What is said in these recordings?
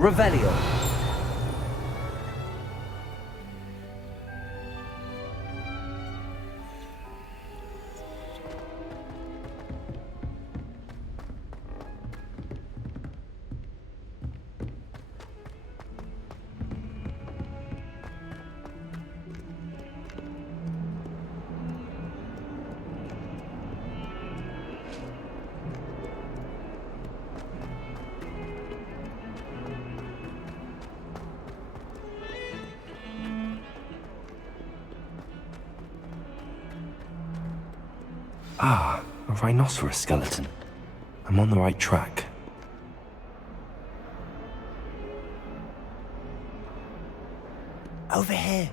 Revelio. Ah, a rhinoceros skeleton. I'm on the right track. Over here.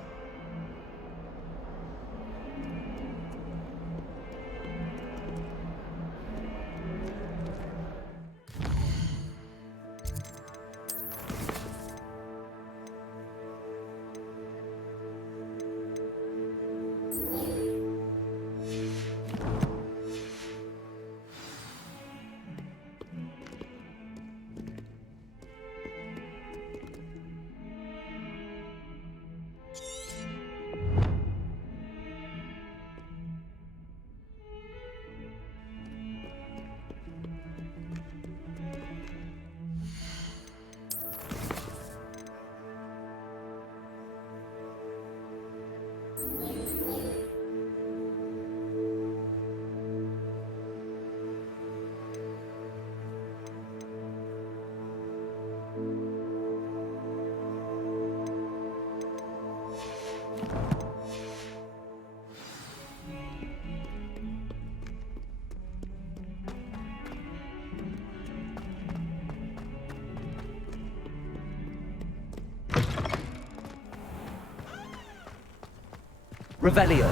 Revelio.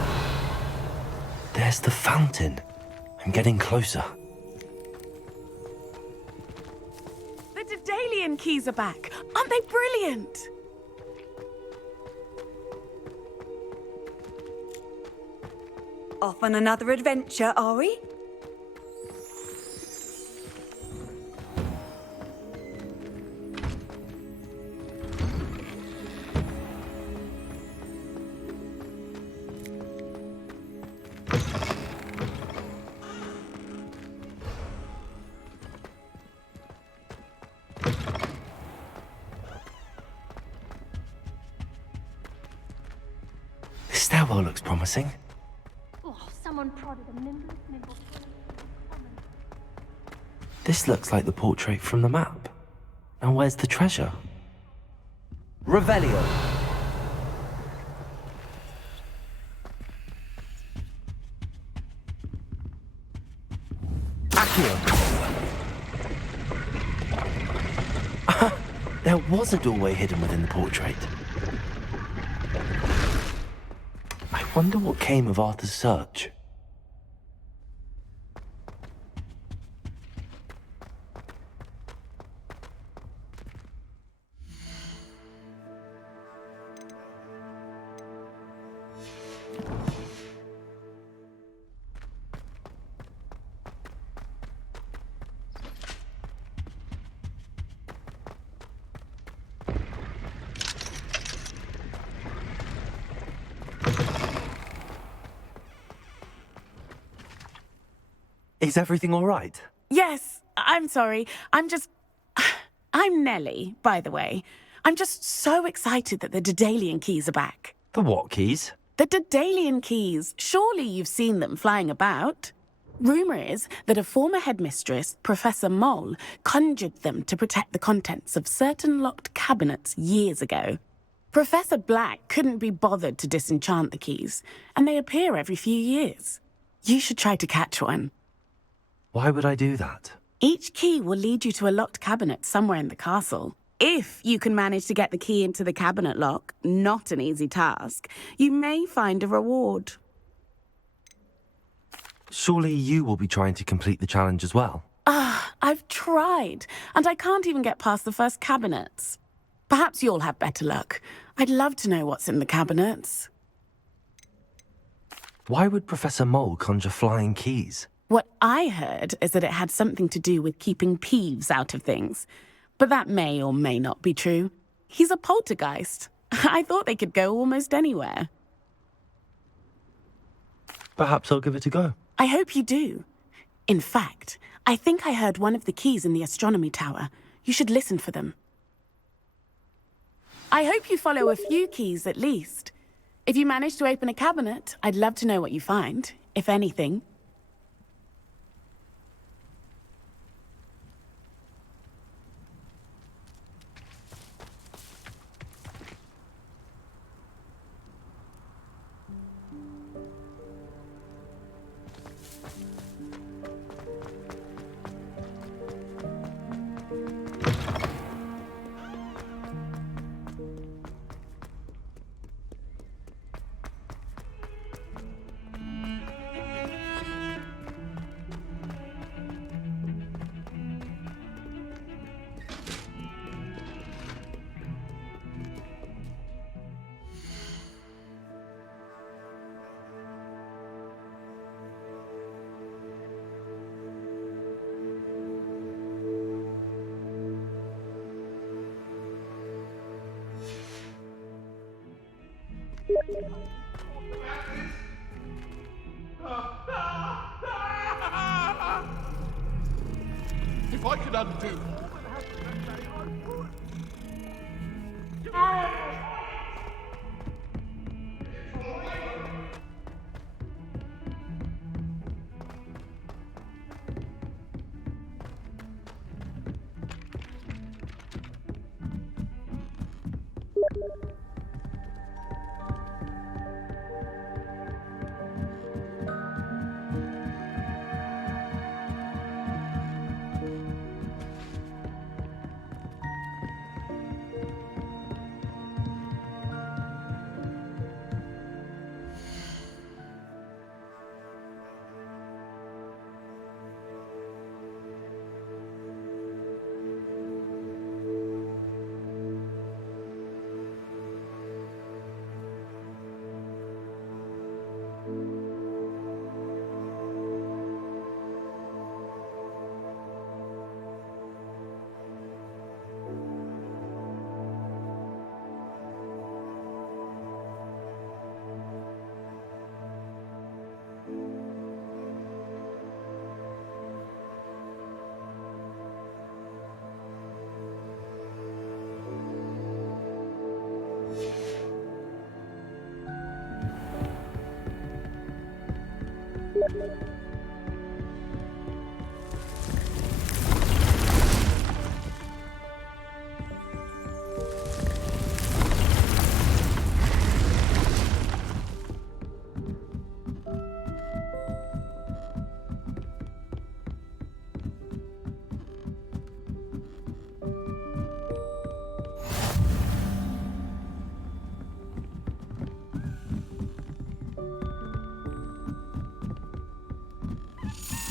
There's the fountain. I'm getting closer. The Daedalian keys are back. Aren't they brilliant? Off on another adventure, are we? This stairwell looks promising. Oh, someone prodded a nimble. This looks like the portrait from the map. Now where's the treasure? Revelio. There was a doorway hidden within the portrait. I wonder what came of Arthur's search. Is everything all right? Yes, I'm sorry. I'm Nellie, by the way. I'm just so excited that the Daedalian keys are back. The what keys? The Daedalian keys. Surely you've seen them flying about. Rumour is that a former headmistress, Professor Mole, conjured them to protect the contents of certain locked cabinets years ago. Professor Black couldn't be bothered to disenchant the keys, and they appear every few years. You should try to catch one. Why would I do that? Each key will lead you to a locked cabinet somewhere in the castle. If you can manage to get the key into the cabinet lock, not an easy task, you may find a reward. Surely you will be trying to complete the challenge as well. I've tried, and I can't even get past the first cabinets. Perhaps you'll have better luck. I'd love to know what's in the cabinets. Why would Professor Mole conjure flying keys? What I heard is that it had something to do with keeping Peeves out of things. But that may or may not be true. He's a poltergeist. I thought they could go almost anywhere. Perhaps I'll give it a go. I hope you do. In fact, I think I heard one of the keys in the astronomy tower. You should listen for them. I hope you follow a few keys at least. If you manage to open a cabinet, I'd love to know what you find, if anything. If I could undo...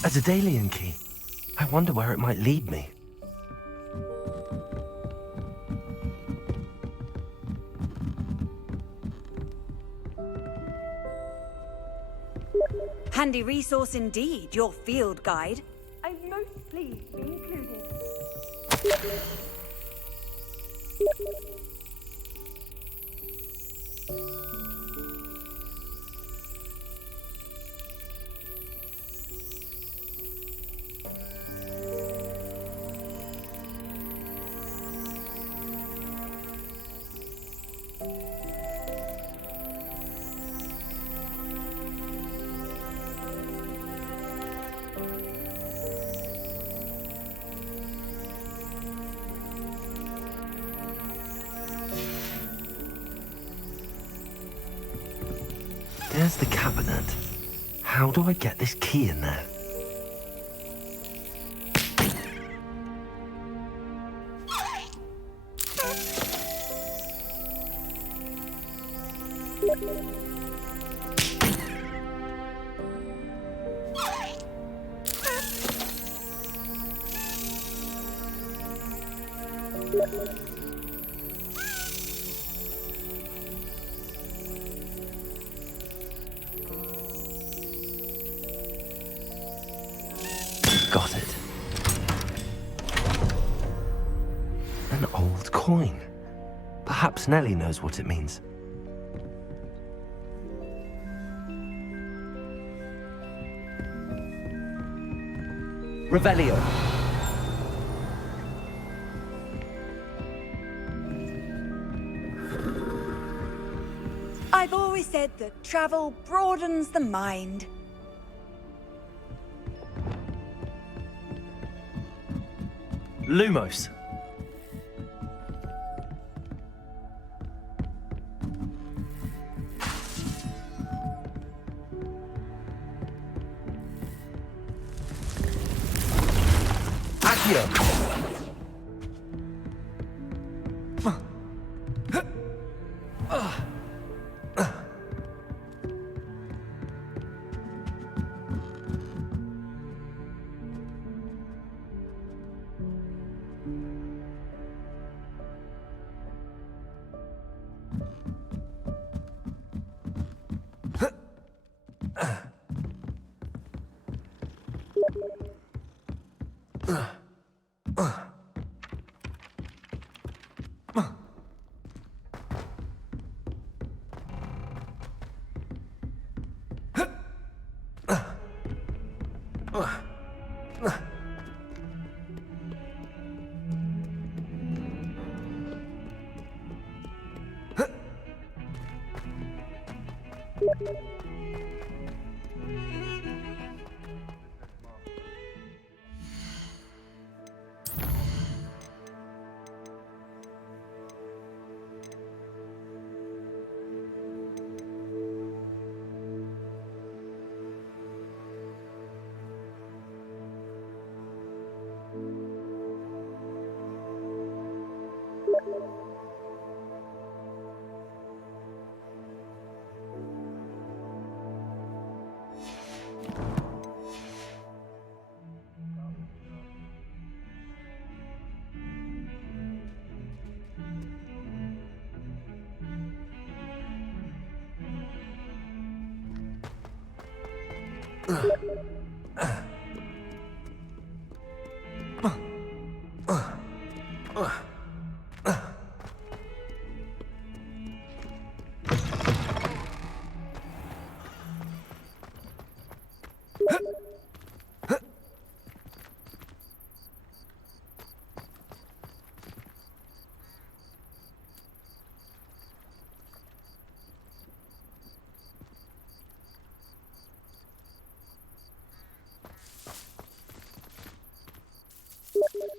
A Daedalian key. I wonder where it might lead me. Handy resource indeed, your field guide. I'm most pleased to be included. There's the cabinet. How do I get this key in there? Got it. coin. Perhaps Nellie knows what it means. Revelio. I've always said that travel broadens the mind. Lumos. Accio.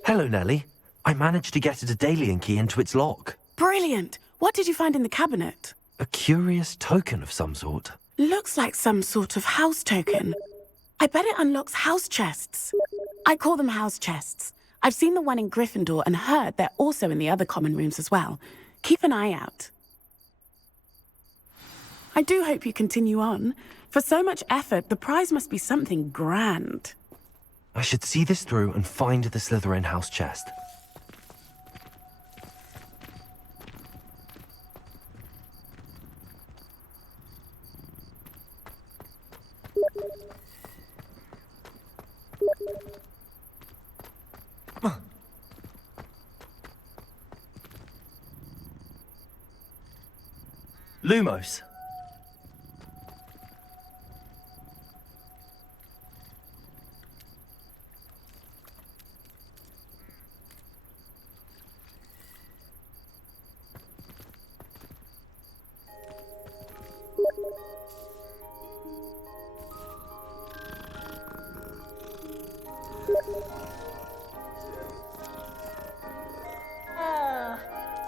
Hello, Nellie. I managed to get a Daedalian key into its lock. Brilliant! What did you find in the cabinet? A curious token of some sort. Looks like some sort of house token. I bet it unlocks house chests. I call them house chests. I've seen the one in Gryffindor and heard they're also in the other common rooms as well. Keep an eye out. I do hope you continue on. For so much effort, the prize must be something grand. I should see this through and find the Slytherin house chest. Lumos.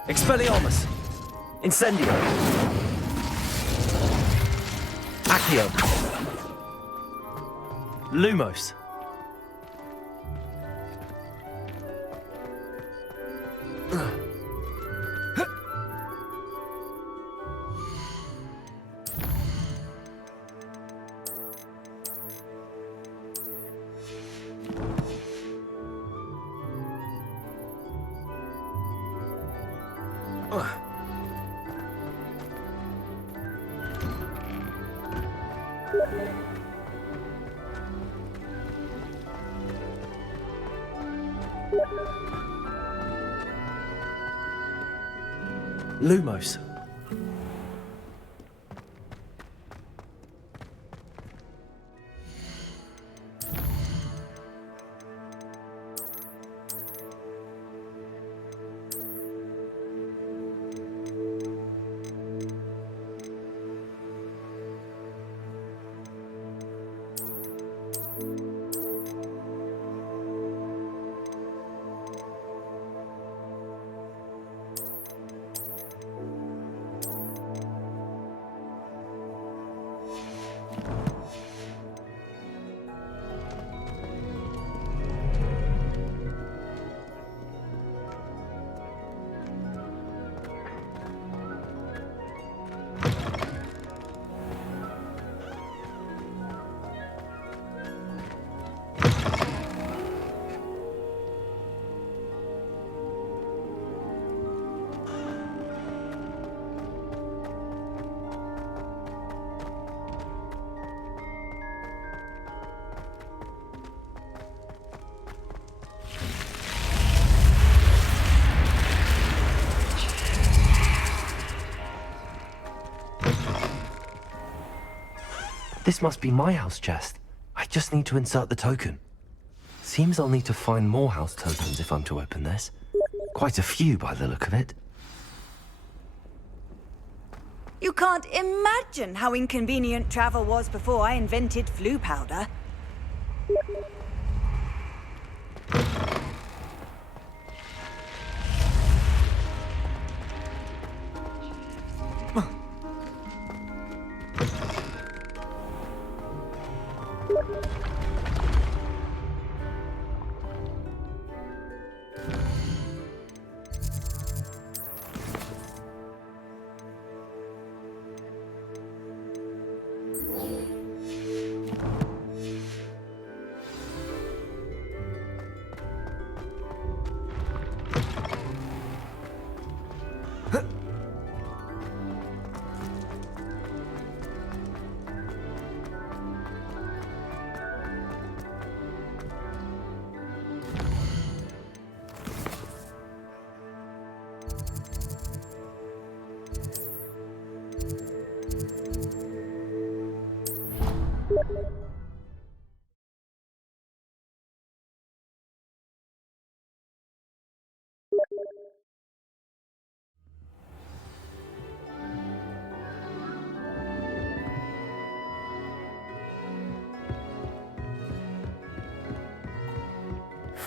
Expelliarmus! Incendio! Accio! Lumos! Lumos. This must be my house chest. I just need to insert the token. Seems I'll need to find more house tokens if I'm to open this. Quite a few by the look of it. You can't imagine how inconvenient travel was before I invented flu powder.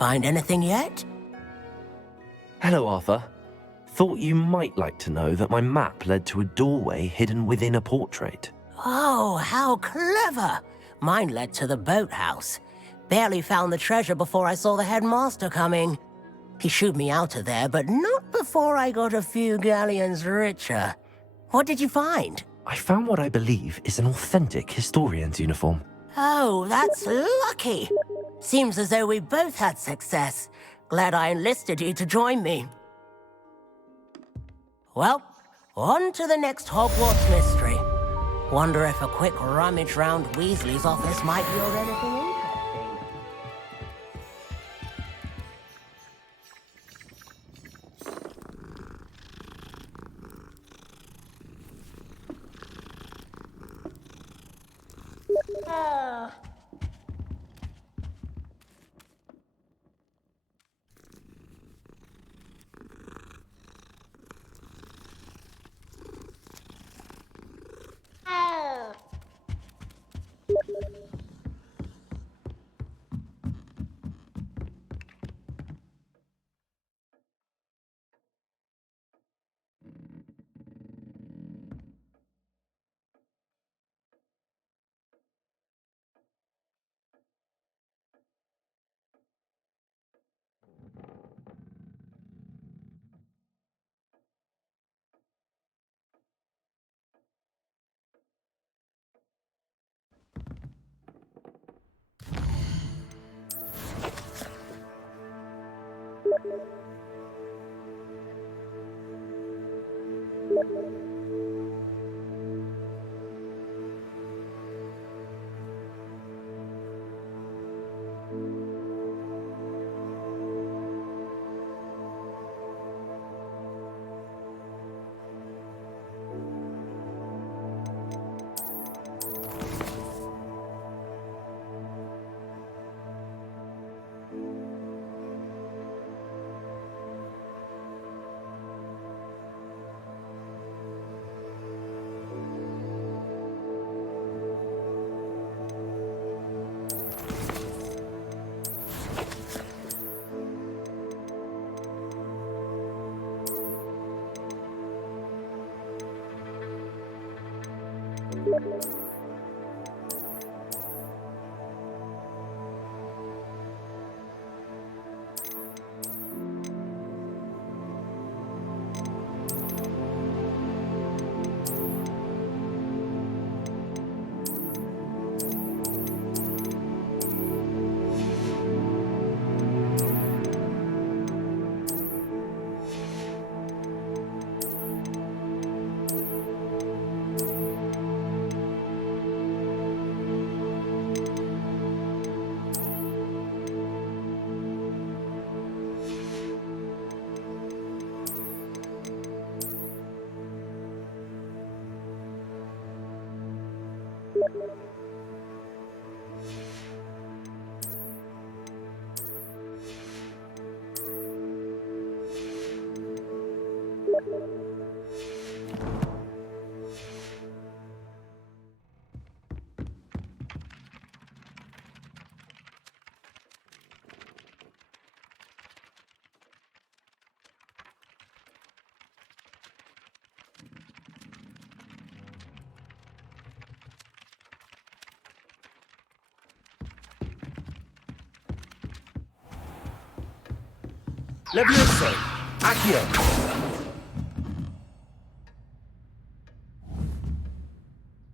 Find anything yet? Hello, Arthur. Thought you might like to know that my map led to a doorway hidden within a portrait. Oh, how clever! Mine led to the boathouse. Barely found the treasure before I saw the headmaster coming. He shooed me out of there, but not before I got a few galleons richer. What did you find? I found what I believe is an authentic historian's uniform. Oh, that's lucky. Seems as though we both had success. Glad I enlisted you to join me. Well, on to the next Hogwarts mystery. Wonder if a quick rummage round Weasley's office might yield anything interesting. Levioso! Accio!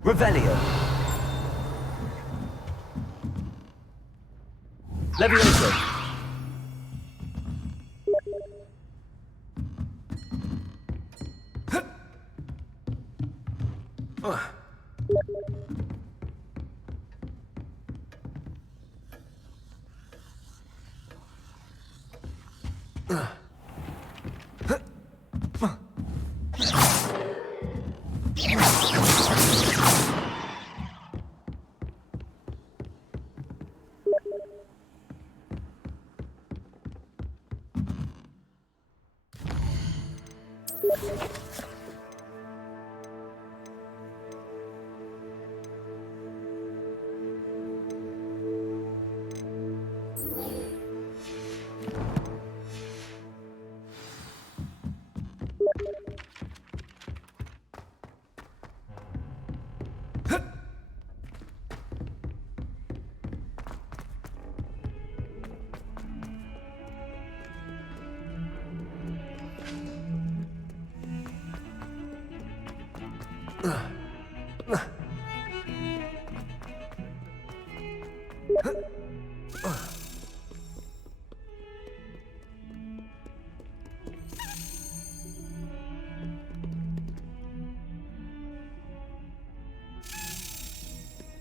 Revelio! Levioso!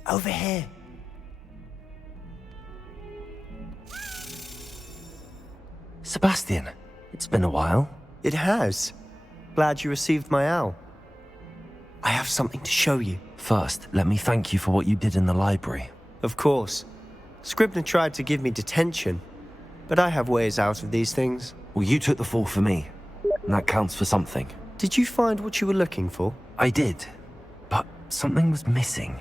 Over here. Sebastian, it's been a while. It has. Glad you received my owl. I have something to show you. First, let me thank you for what you did in the library. Of course. Scribner tried to give me detention, but I have ways out of these things. Well, you took the fall for me, and that counts for something. Did you find what you were looking for? I did, but something was missing.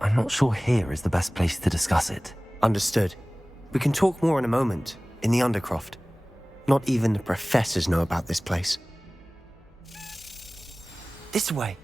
I'm not sure here is the best place to discuss it. Understood. We can talk more in a moment, in the Undercroft. Not even the professors know about this place. This way.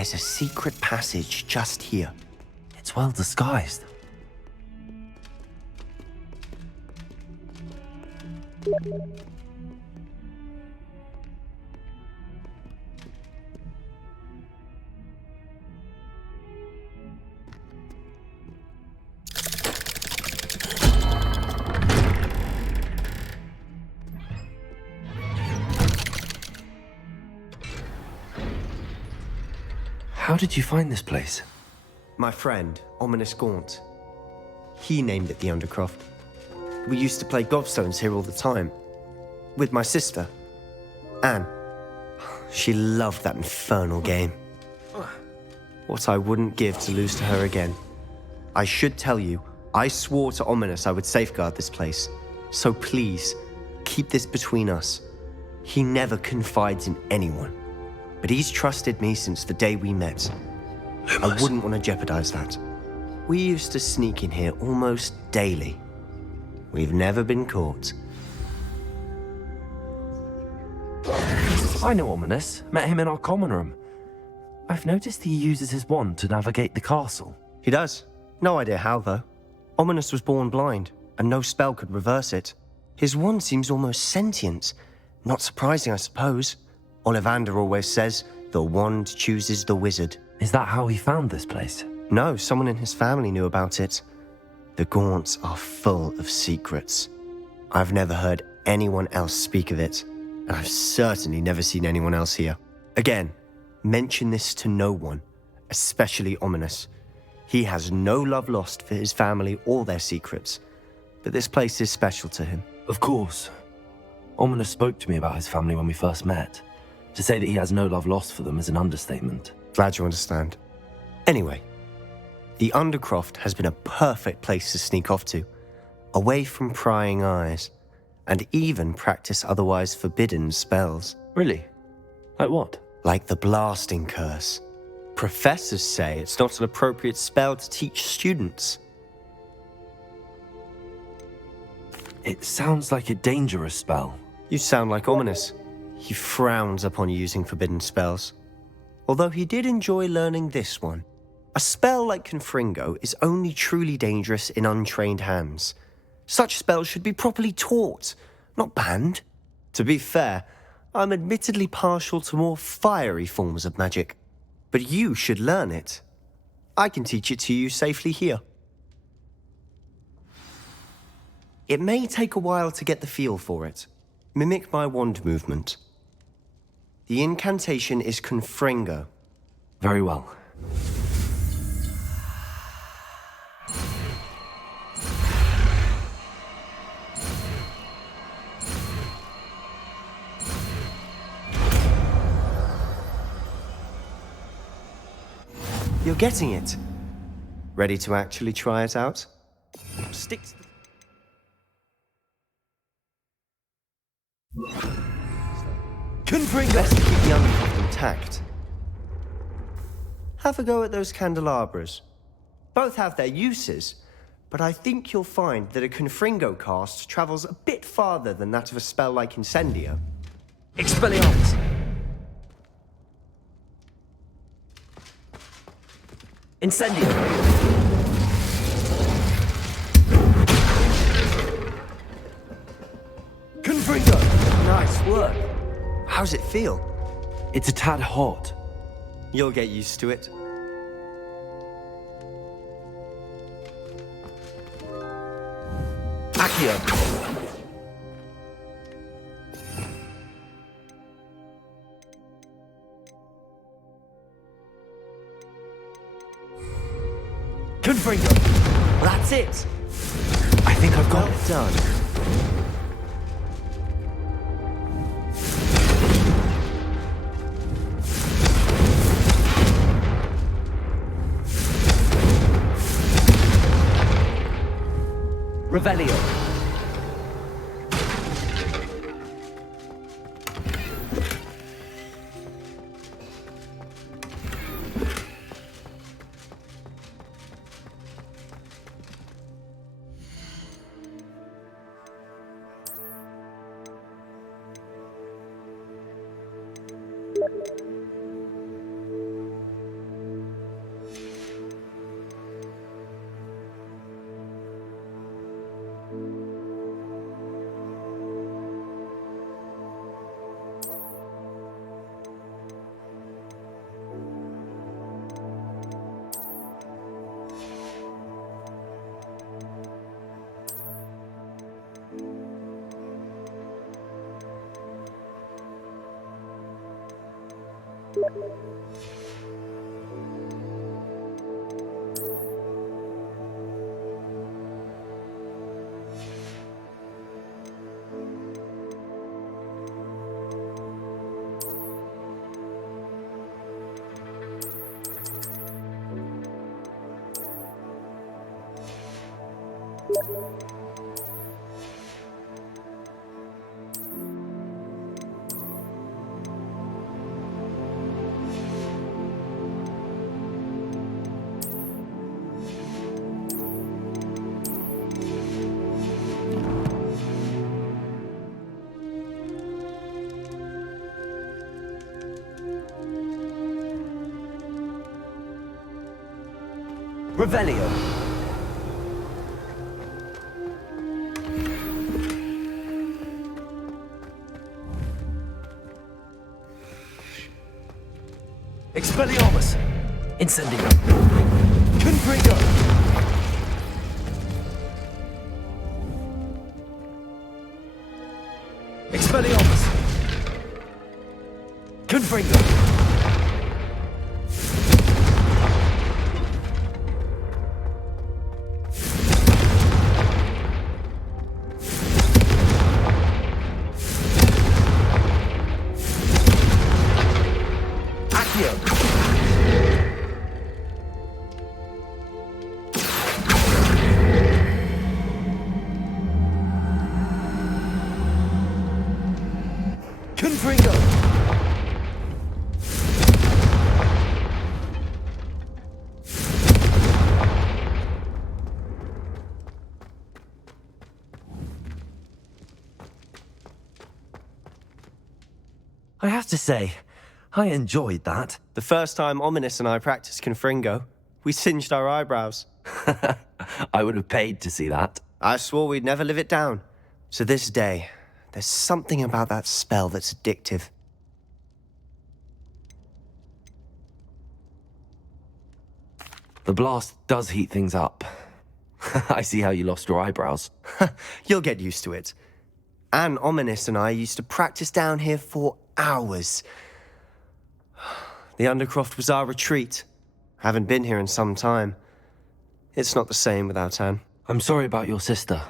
There's a secret passage just here. It's well disguised. How did you find this place? My friend, Ominous Gaunt. He named it the Undercroft. We used to play gobstones here all the time. With my sister, Anne. She loved that infernal game. What I wouldn't give to lose to her again. I should tell you, I swore to Ominous I would safeguard this place. So please, keep this between us. He never confides in anyone. But he's trusted me since the day we met. I wouldn't want to jeopardize that. We used to sneak in here almost daily. We've never been caught. I know Ominous. Met him in our common room. I've noticed he uses his wand to navigate the castle. He does. No idea how, though. Ominous was born blind, and no spell could reverse it. His wand seems almost sentient. Not surprising, I suppose. Ollivander always says, the wand chooses the wizard. Is that how he found this place? No, someone in his family knew about it. The Gaunts are full of secrets. I've never heard anyone else speak of it, and I've certainly never seen anyone else here. Again, mention this to no one, especially Ominous. He has no love lost for his family or their secrets, but this place is special to him. Of course. Ominous spoke to me about his family when we first met. To say that he has no love lost for them is an understatement. Glad you understand. Anyway, the Undercroft has been a perfect place to sneak off to, away from prying eyes, and even practice otherwise forbidden spells. Really? Like what? Like the blasting curse. Professors say it's not an appropriate spell to teach students. It sounds like a dangerous spell. You sound like Ominous. He frowns upon using forbidden spells. Although he did enjoy learning this one. A spell like Confringo is only truly dangerous in untrained hands. Such spells should be properly taught, not banned. To be fair, I'm admittedly partial to more fiery forms of magic. But you should learn it. I can teach it to you safely here. It may take a while to get the feel for it. Mimic my wand movement. The incantation is Confringo. Very well. You're getting it. Ready to actually try it out? Stick to Confringo! Best to keep the Undercroft intact. Have a go at those candelabras. Both have their uses, but I think you'll find that a Confringo cast travels a bit farther than that of a spell like Incendio. Expelliarmus! Incendio! Confringo! Nice work. How's it feel? It's a tad hot. You'll get used to it. Accio! Confringo! That's it! I think I've got Well it. done. Revelio. Revelio. Expelliarmus. Incendio. Confringo. Expelliarmus. Confringo. Confringo! I have to say, I enjoyed that. The first time Ominous and I practiced Confringo, we singed our eyebrows. I would have paid to see that. I swore we'd never live it down. To this day, there's something about that spell that's addictive. The blast does heat things up. I see how you lost your eyebrows. You'll get used to it. Anne, Ominous and I used to practice down here for hours. The Undercroft was our retreat. Haven't been here in some time. It's not the same without Anne. I'm sorry about your sister.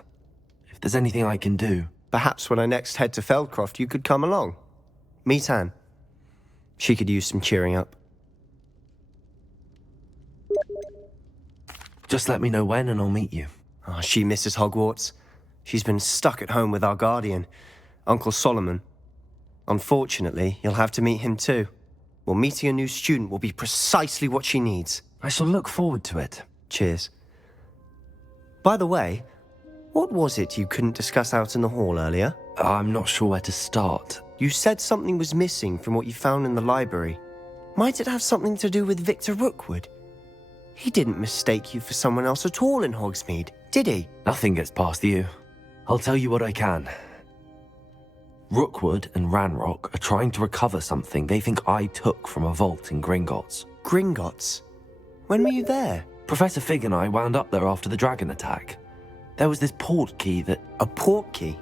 If there's anything I can do... Perhaps when I next head to Feldcroft, you could come along. Meet Anne. She could use some cheering up. Just let me know when and I'll meet you. Oh, she misses Hogwarts. She's been stuck at home with our guardian, Uncle Solomon. Unfortunately, you'll have to meet him too. Well, meeting a new student will be precisely what she needs. I shall look forward to it. Cheers. By the way, what was it you couldn't discuss out in the hall earlier? I'm not sure where to start. You said something was missing from what you found in the library. Might it have something to do with Victor Rookwood? He didn't mistake you for someone else at all in Hogsmeade, did he? Nothing gets past you. I'll tell you what I can. Rookwood and Ranrock are trying to recover something they think I took from a vault in Gringotts. Gringotts? When were you there? Professor Fig and I wound up there after the dragon attack. There was this port key that... A port key?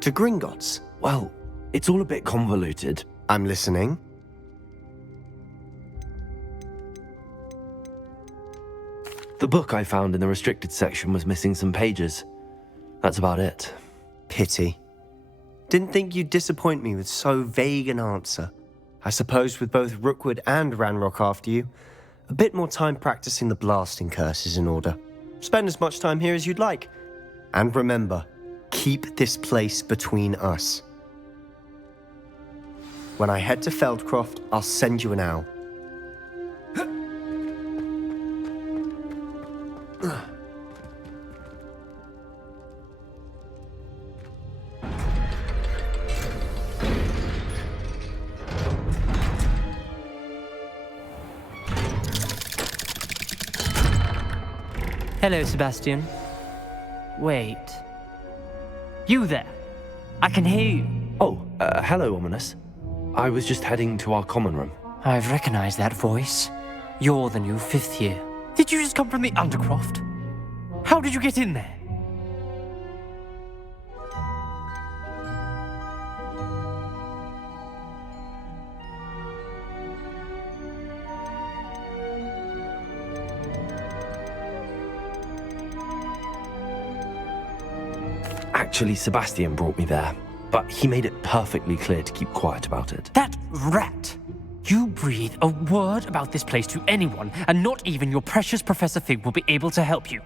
To Gringotts? Well, it's all a bit convoluted. I'm listening. The book I found in the restricted section was missing some pages. That's about it. Pity. Didn't think you'd disappoint me with so vague an answer. I suppose with both Rookwood and Ranrock after you, a bit more time practicing the blasting curse is in order. Spend as much time here as you'd like. And remember, keep this place between us. When I head to Feldcroft, I'll send you an owl. Hello, Sebastian. Wait. You there? I can hear you. Oh, hello, Ominous. I was just heading to our common room. I've recognized that voice. You're the new 5th year. Did you just come from the Undercroft? How did you get in there? Actually, Sebastian brought me there, but he made it perfectly clear to keep quiet about it. That rat! You breathe a word about this place to anyone, and not even your precious Professor Fig will be able to help you.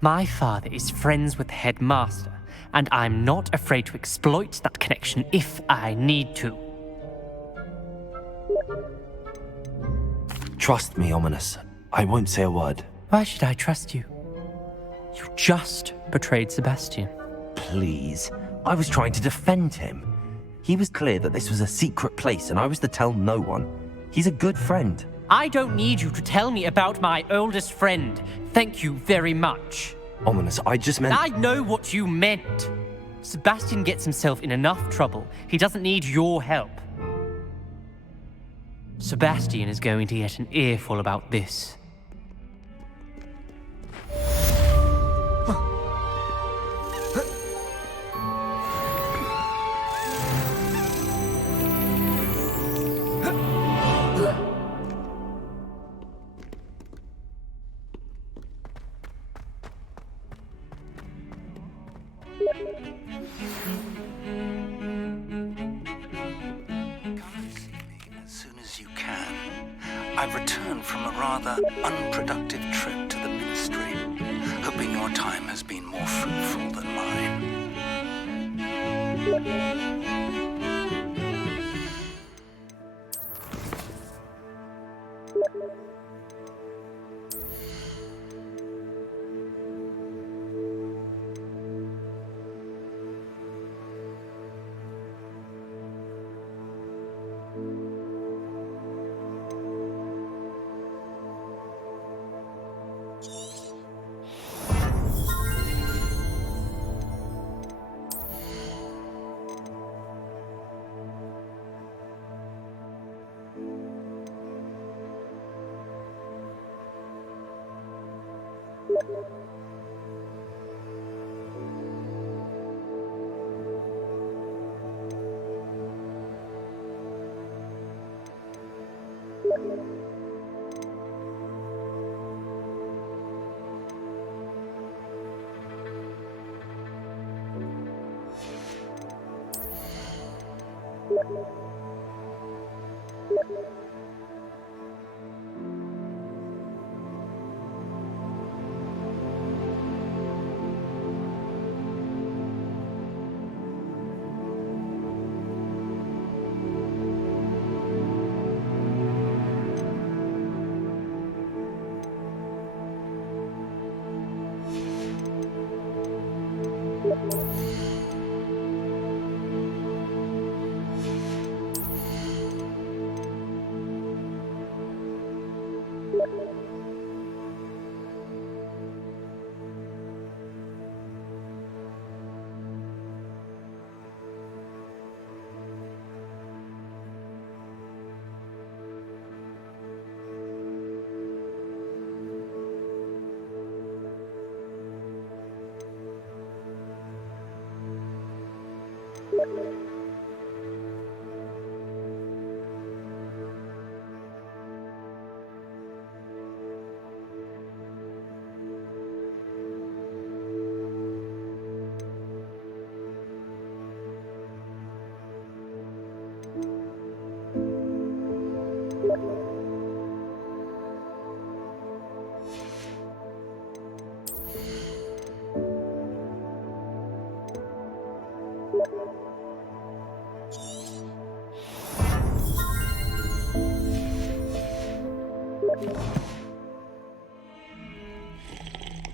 My father is friends with the headmaster, and I'm not afraid to exploit that connection if I need to. Trust me, Ominous. I won't say a word. Why should I trust you? You just betrayed Sebastian. Please. I was trying to defend him. He was clear that this was a secret place and I was to tell no one. He's a good friend. I don't need you to tell me about my oldest friend. Thank you very much. Ominous, I just meant... I know what you meant. Sebastian gets himself in enough trouble. He doesn't need your help. Sebastian is going to get an earful about this. I've returned from a rather unproductive trip to the Ministry, hoping your time has been more fruitful than mine.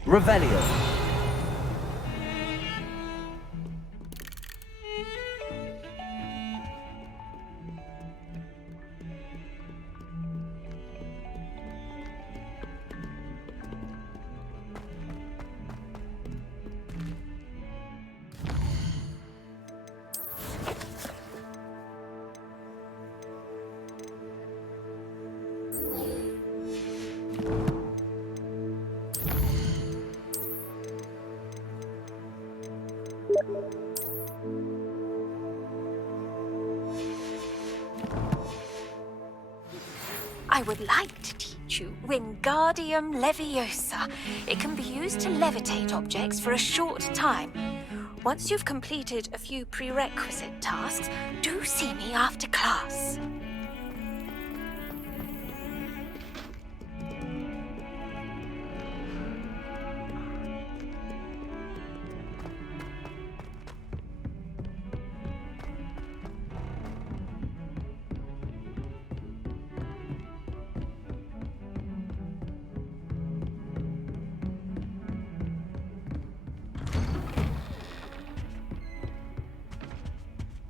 Revelio. I would like to teach you Wingardium Leviosa. It can be used to levitate objects for a short time. Once you've completed a few prerequisite tasks, do see me after class.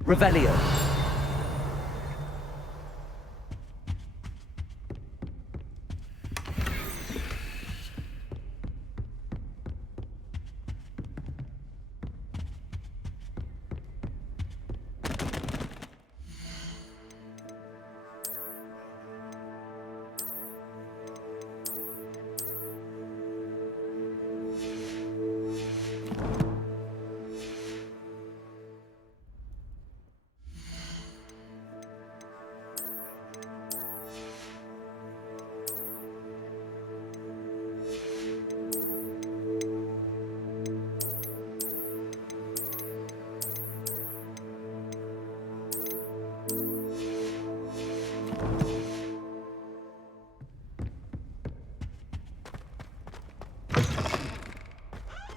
Revelio.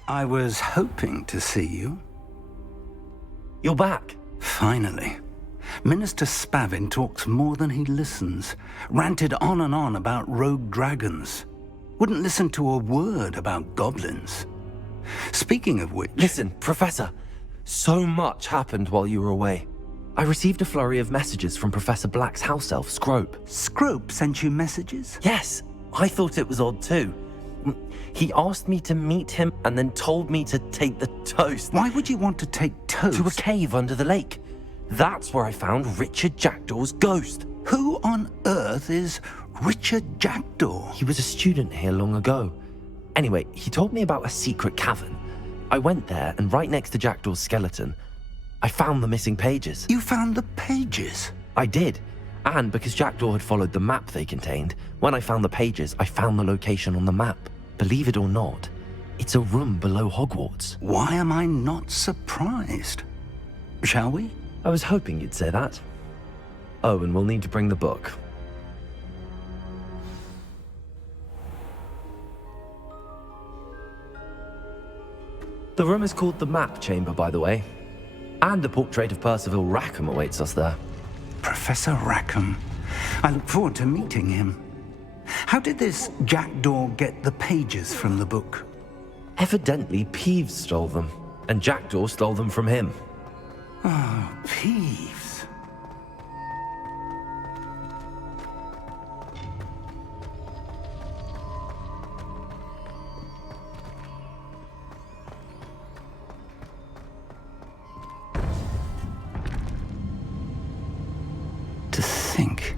I was hoping to see you. You're back. Finally. Minister Spavin talks more than he listens. Ranted on and on about rogue dragons. Wouldn't listen to a word about goblins. Speaking of which... Listen, Professor. So much happened while you were away. I received a flurry of messages from Professor Black's house elf, Scrope. Scrope sent you messages? Yes. I thought it was odd too. He asked me to meet him and then told me to take the toast. Why would you want to take toast? To a cave under the lake. That's where I found Richard Jackdaw's ghost. Who on earth is Richard Jackdaw? He was a student here long ago. Anyway, he told me about a secret cavern. I went there, and right next to Jackdaw's skeleton, I found the missing pages. You found the pages? I did. And because Jackdaw had followed the map they contained, when I found the pages, I found the location on the map. Believe it or not, it's a room below Hogwarts. Why am I not surprised? Shall we? I was hoping you'd say that. Oh, and we'll need to bring the book. The room is called the Map Chamber, by the way. And a portrait of Percival Rackham awaits us there. Professor Rackham. I look forward to meeting him. How did this Jackdaw get the pages from the book? Evidently, Peeves stole them, and Jackdaw stole them from him. Oh, Peeves. To think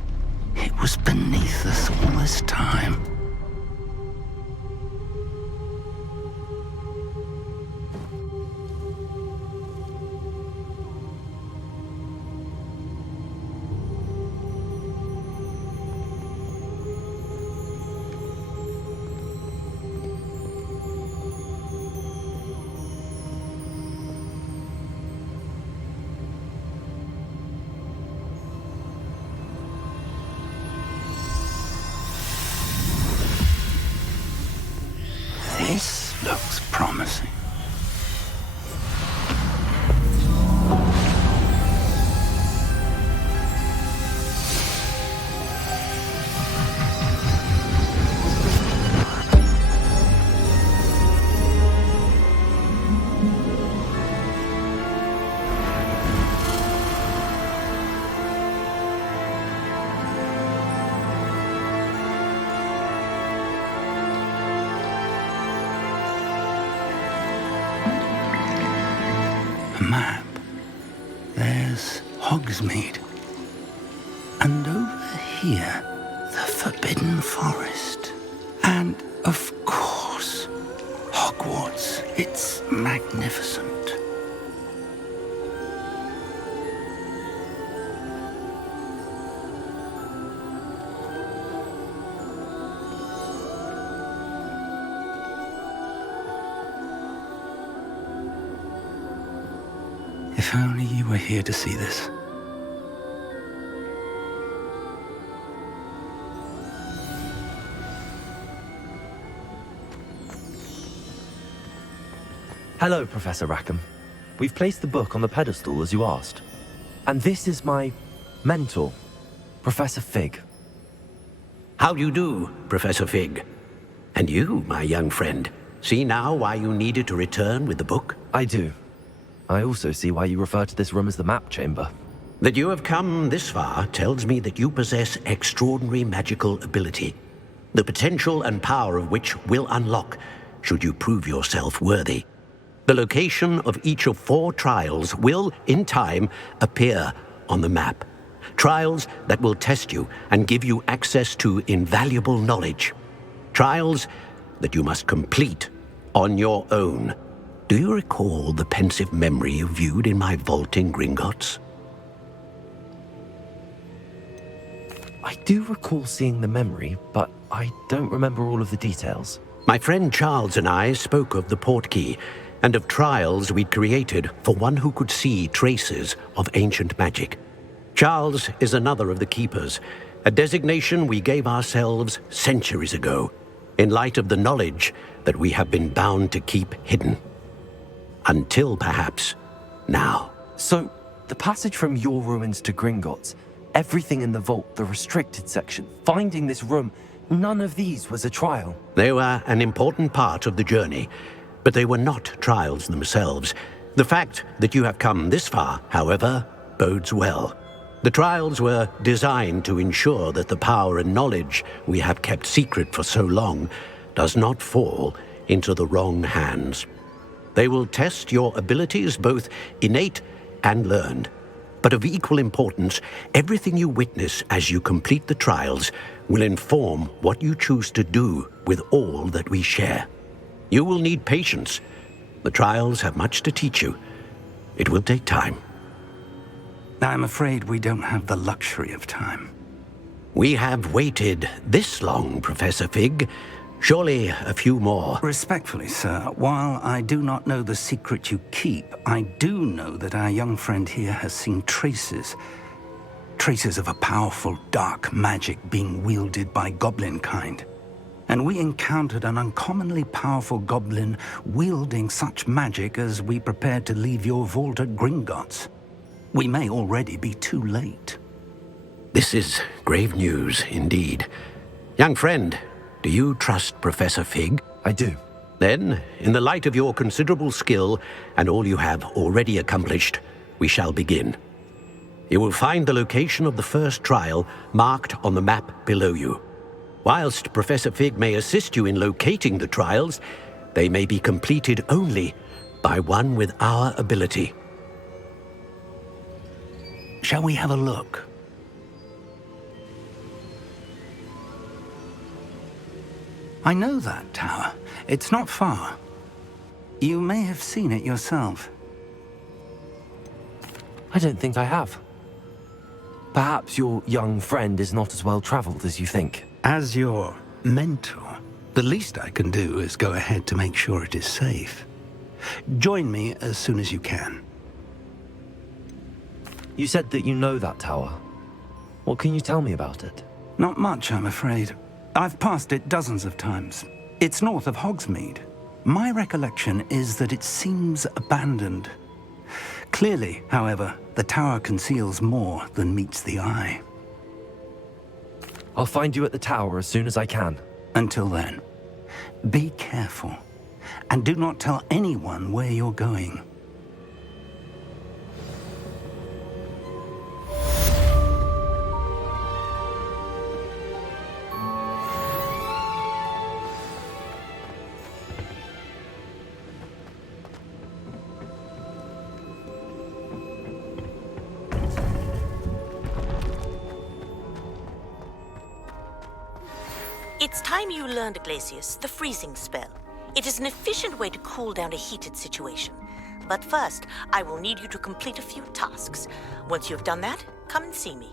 it was beneath us all this time. This looks promising. Map. There's Hogsmeade. And over here, the Forbidden Forest. And, of course, Hogwarts. It's magnificent. If only you were here to see this. Hello, Professor Rackham. We've placed the book on the pedestal as you asked. And this is my mentor, Professor Fig. How do you do, Professor Fig? And you, my young friend, see now why you needed to return with the book? I do. I also see why you refer to this room as the map chamber. That you have come this far tells me that you possess extraordinary magical ability, the potential and power of which will unlock should you prove yourself worthy. The location of each of 4 trials will, in time, appear on the map. Trials that will test you and give you access to invaluable knowledge. Trials that you must complete on your own. Do you recall the pensive memory you viewed in my vault in Gringotts? I do recall seeing the memory, but I don't remember all of the details. My friend Charles and I spoke of the portkey and of trials we'd created for one who could see traces of ancient magic. Charles is another of the keepers, a designation we gave ourselves centuries ago, in light of the knowledge that we have been bound to keep hidden. Until perhaps now. So, the passage from your ruins to Gringotts, everything in the vault, the restricted section, finding this room, none of these was a trial. They were an important part of the journey, but they were not trials themselves. The fact that you have come this far, however, bodes well. The trials were designed to ensure that the power and knowledge we have kept secret for so long does not fall into the wrong hands. They will test your abilities, both innate and learned. But of equal importance, everything you witness as you complete the trials will inform what you choose to do with all that we share. You will need patience. The trials have much to teach you. It will take time. I'm afraid we don't have the luxury of time. We have waited this long, Professor Fig. Surely a few more. Respectfully, sir, while I do not know the secret you keep, I do know that our young friend here has seen traces of a powerful dark magic being wielded by goblin kind. And we encountered an uncommonly powerful goblin wielding such magic as we prepared to leave your vault at Gringotts. We may already be too late. This is grave news indeed. Young friend, do you trust Professor Fig? I do. Then, in the light of your considerable skill and all you have already accomplished, we shall begin. You will find the location of the first trial marked on the map below you. Whilst Professor Fig may assist you in locating the trials, they may be completed only by one with our ability. Shall we have a look? I know that tower. It's not far. You may have seen it yourself. I don't think I have. Perhaps your young friend is not as well traveled as you think. As your mentor, the least I can do is go ahead to make sure it is safe. Join me as soon as you can. You said that you know that tower. What can you tell me about it? Not much, I'm afraid. I've passed it dozens of times. It's north of Hogsmeade. My recollection is that it seems abandoned. Clearly, however, the tower conceals more than meets the eye. I'll find you at the tower as soon as I can. Until then, be careful, and do not tell anyone where you're going. It's time you learned, Glacius, the freezing spell. It is an efficient way to cool down a heated situation. But first, I will need you to complete a few tasks. Once you've done that, come and see me.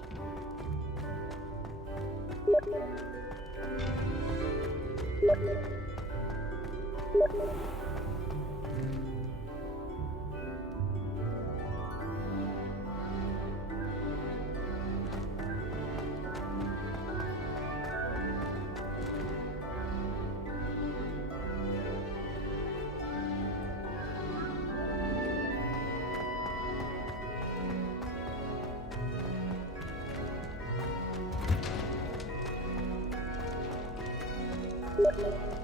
Revelio.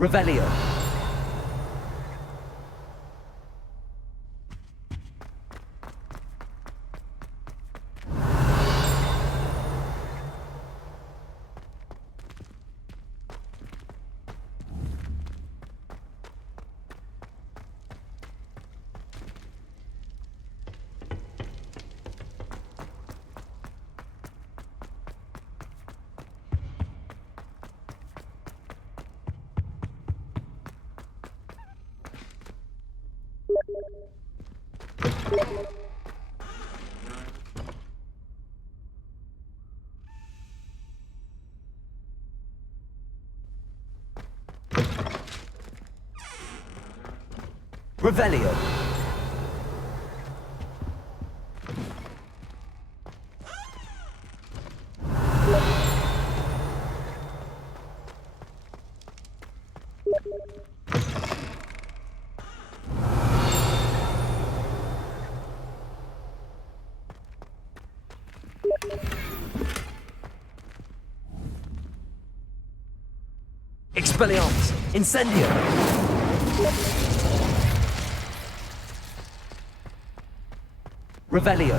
Revelio. Revelio. Expelliarmus. Incendio. Revelio.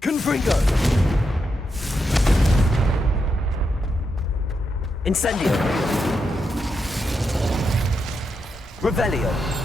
Confringo. Incendio. Revelio.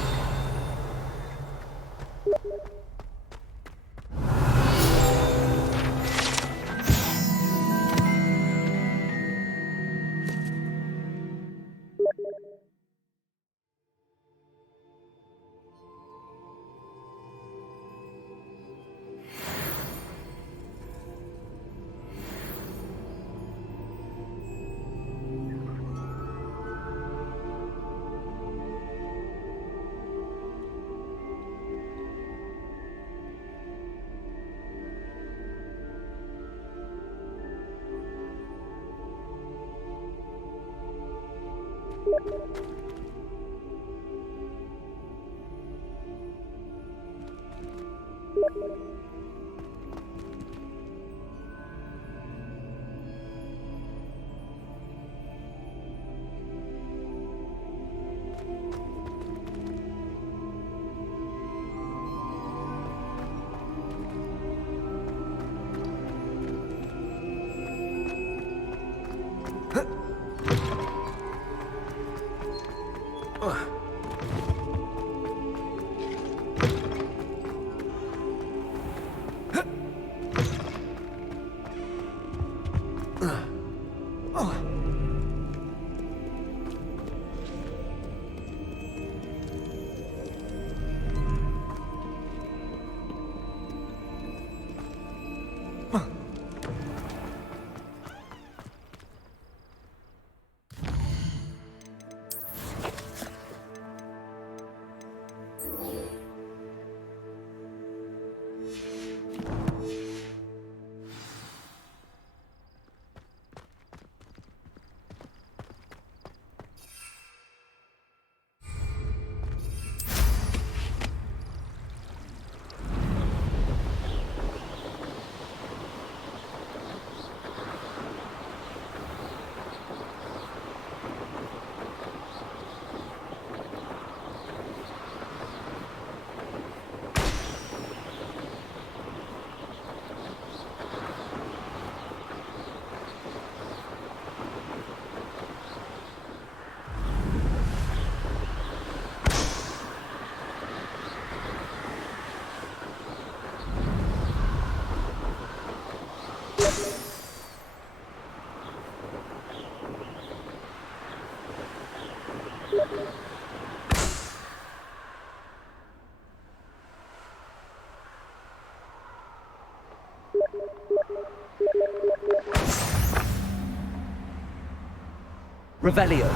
Revelio.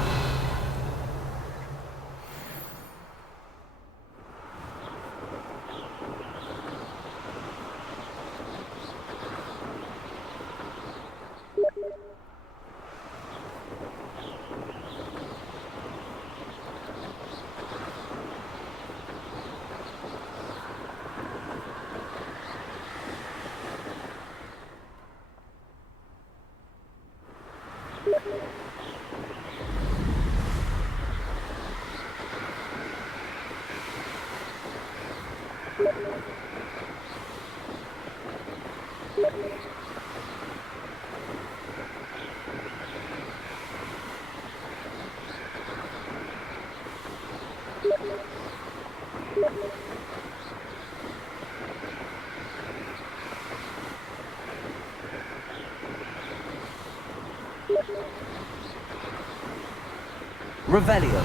Revelio.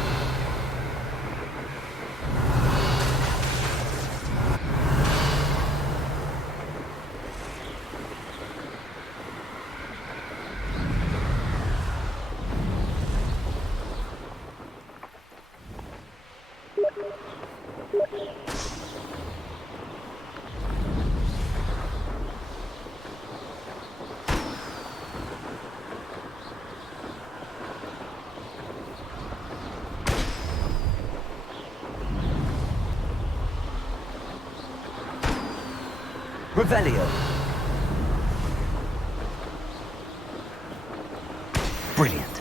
Revelio. Brilliant.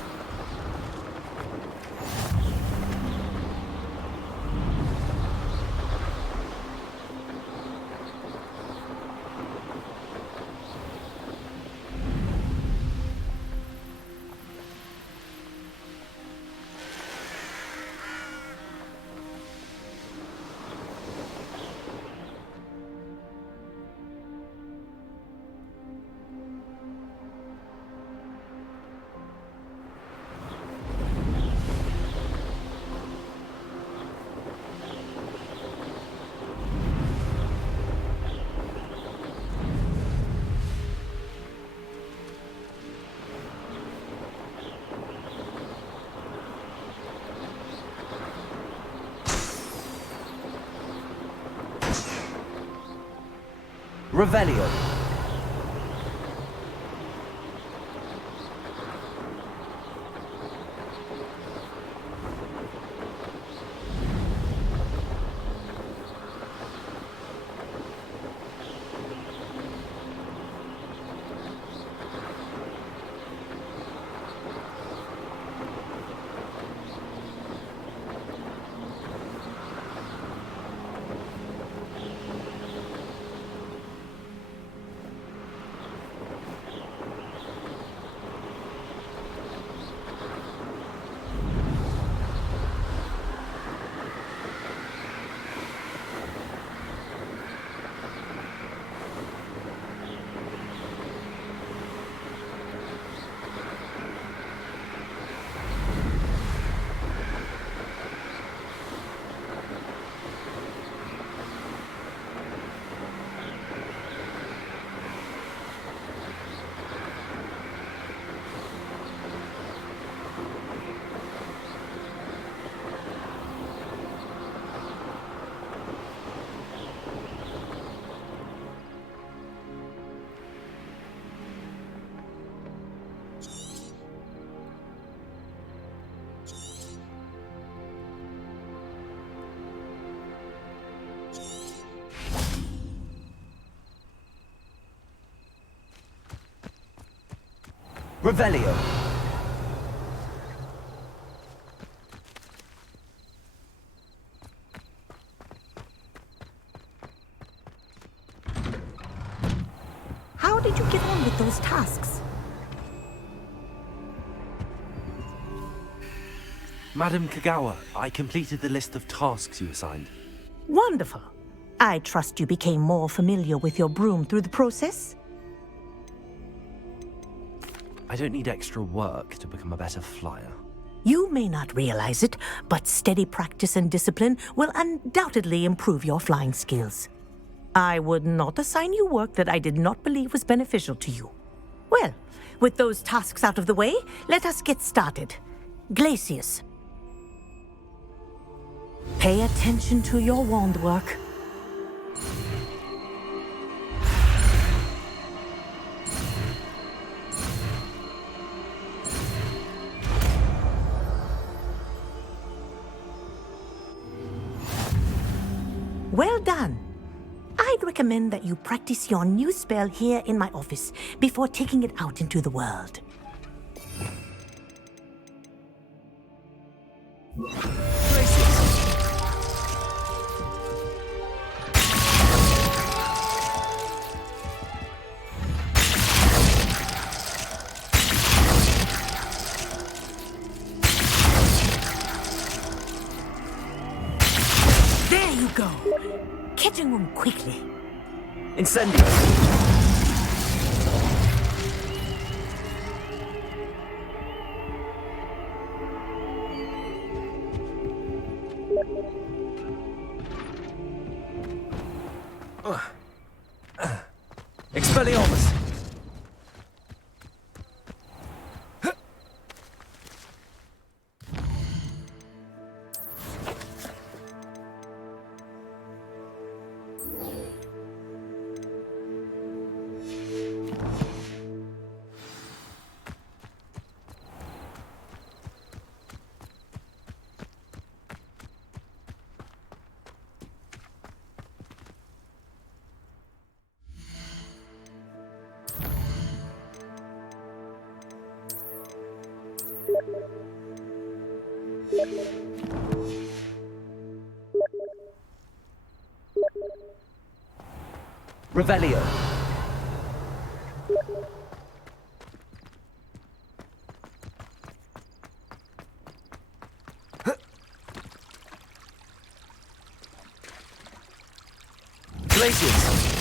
Revelio. Revelio. How did you get on with those tasks? Madam Kagawa, I completed the list of tasks you assigned. Wonderful. I trust you became more familiar with your broom through the process? I don't need extra work to become a better flyer. You may not realize it, but steady practice and discipline will undoubtedly improve your flying skills. I would not assign you work that I did not believe was beneficial to you. Well, with those tasks out of the way, let us get started. Glacius. Pay attention to your wand work. Well done. I'd recommend that you practice your new spell here in my office before taking it out into the world. There you go. Kitchen room quickly. Incendio! Expelliarmus! Revelio. Glacius.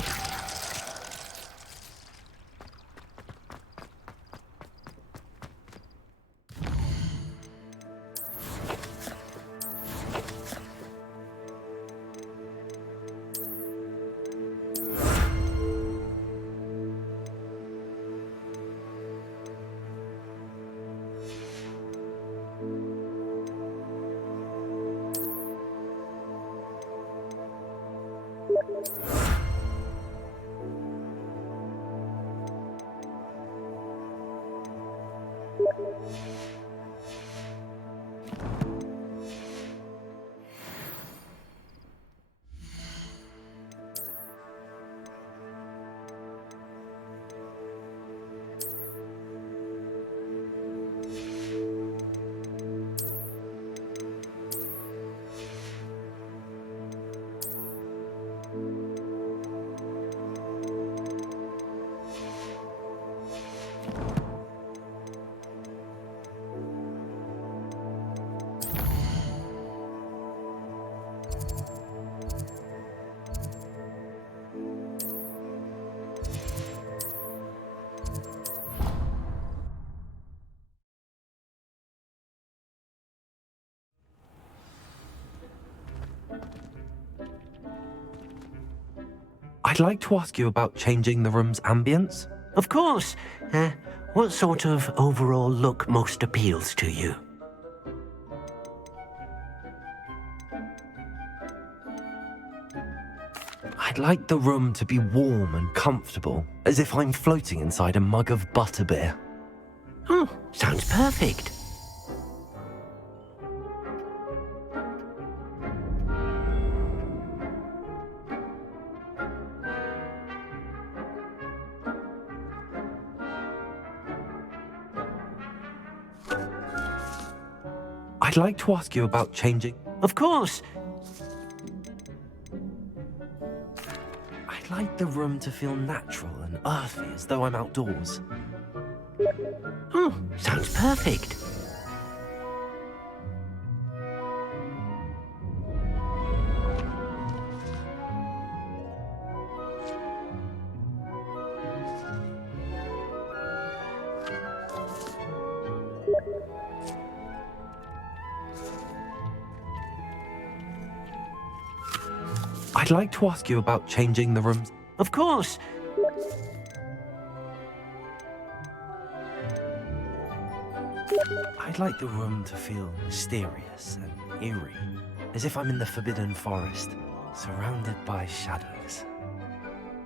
I'd like to ask you about changing the room's ambience. Of course. What sort of overall look most appeals to you? I'd like the room to be warm and comfortable, as if I'm floating inside a mug of butterbeer. Oh, sounds perfect. I'd like to ask you about changing... Of course. I'd like the room to feel natural and earthy, as though I'm outdoors. Oh, sounds perfect. I'd like to ask you about changing the rooms. Of course. I'd like the room to feel mysterious and eerie, as if I'm in the Forbidden Forest, surrounded by shadows.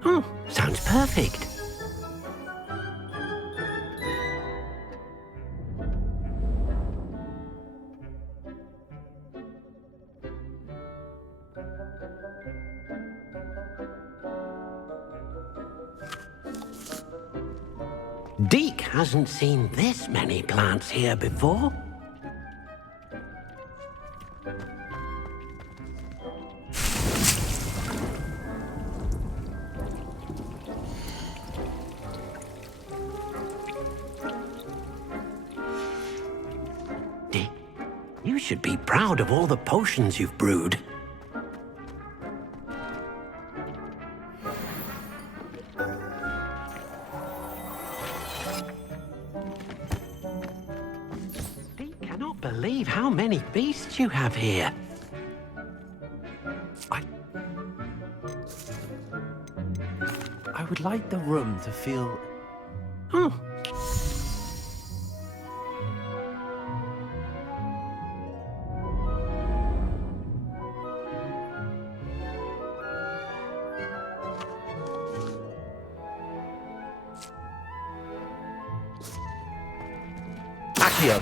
Oh, sounds perfect. Deke hasn't seen this many plants here before. Deke, you should be proud of all the potions you've brewed. Believe how many beasts you have here. I would like the room to feel... Oh. Accio.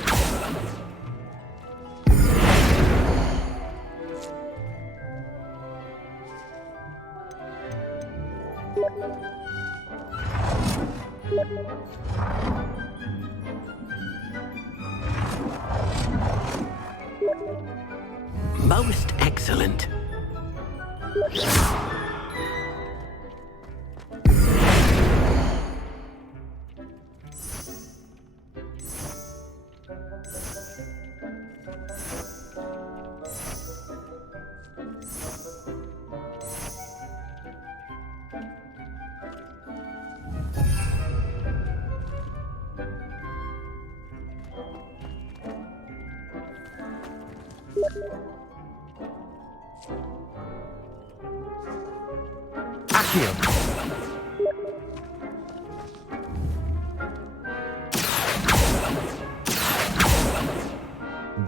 Most excellent.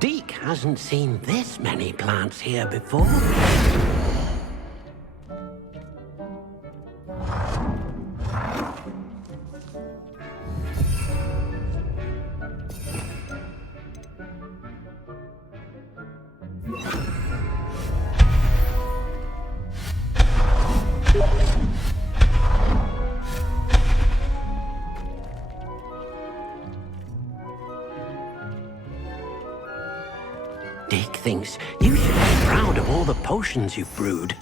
Deke hasn't seen this many plants here before. Deke thinks you should be proud of all the potions you've brewed.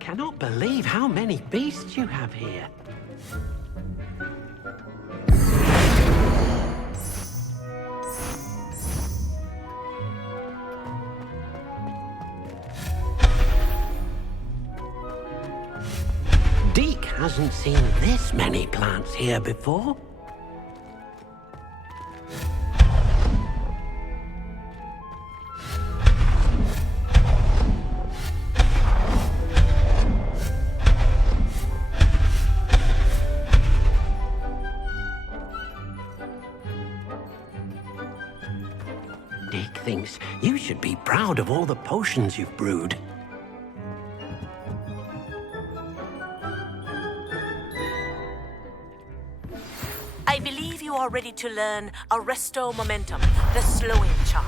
Cannot believe how many beasts you have here. Deke hasn't seen this many plants here before. Dick thinks you should be proud of all the potions you've brewed. I believe you are ready to learn Arresto Momentum, the slowing charm.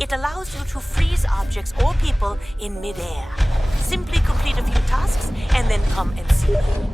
It allows you to freeze objects or people in midair. Simply complete a few tasks and then come and see me.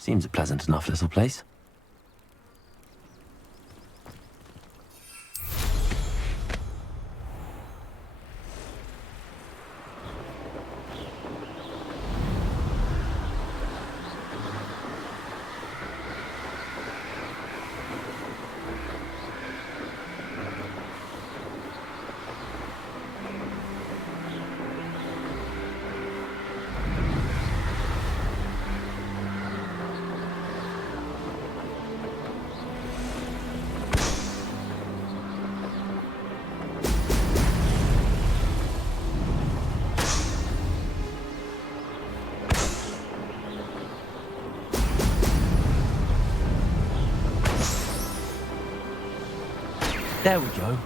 Seems a pleasant enough little place. There we go.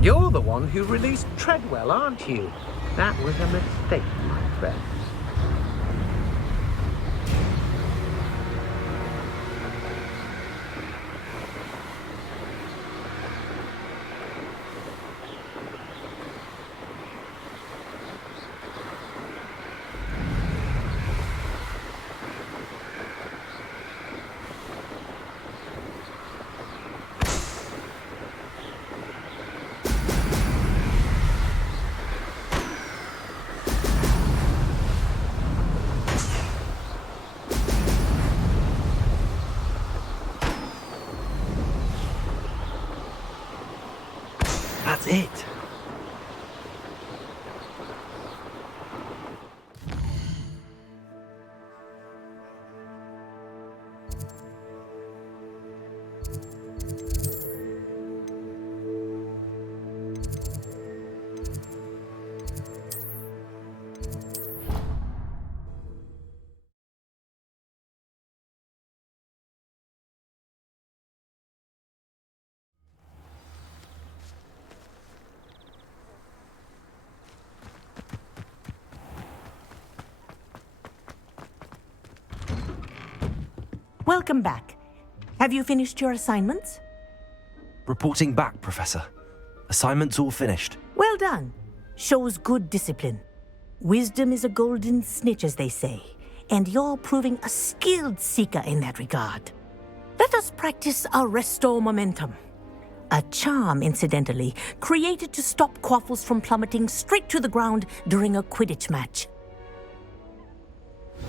You're the one who released Treadwell, aren't you? That was a mistake, my friend. That's it. Welcome back. Have you finished your assignments? Reporting back, Professor. Assignment's all finished. Well done. Shows good discipline. Wisdom is a golden snitch, as they say, and you're proving a skilled seeker in that regard. Let us practice our Restore Momentum. A charm, incidentally, created to stop quaffles from plummeting straight to the ground during a Quidditch match.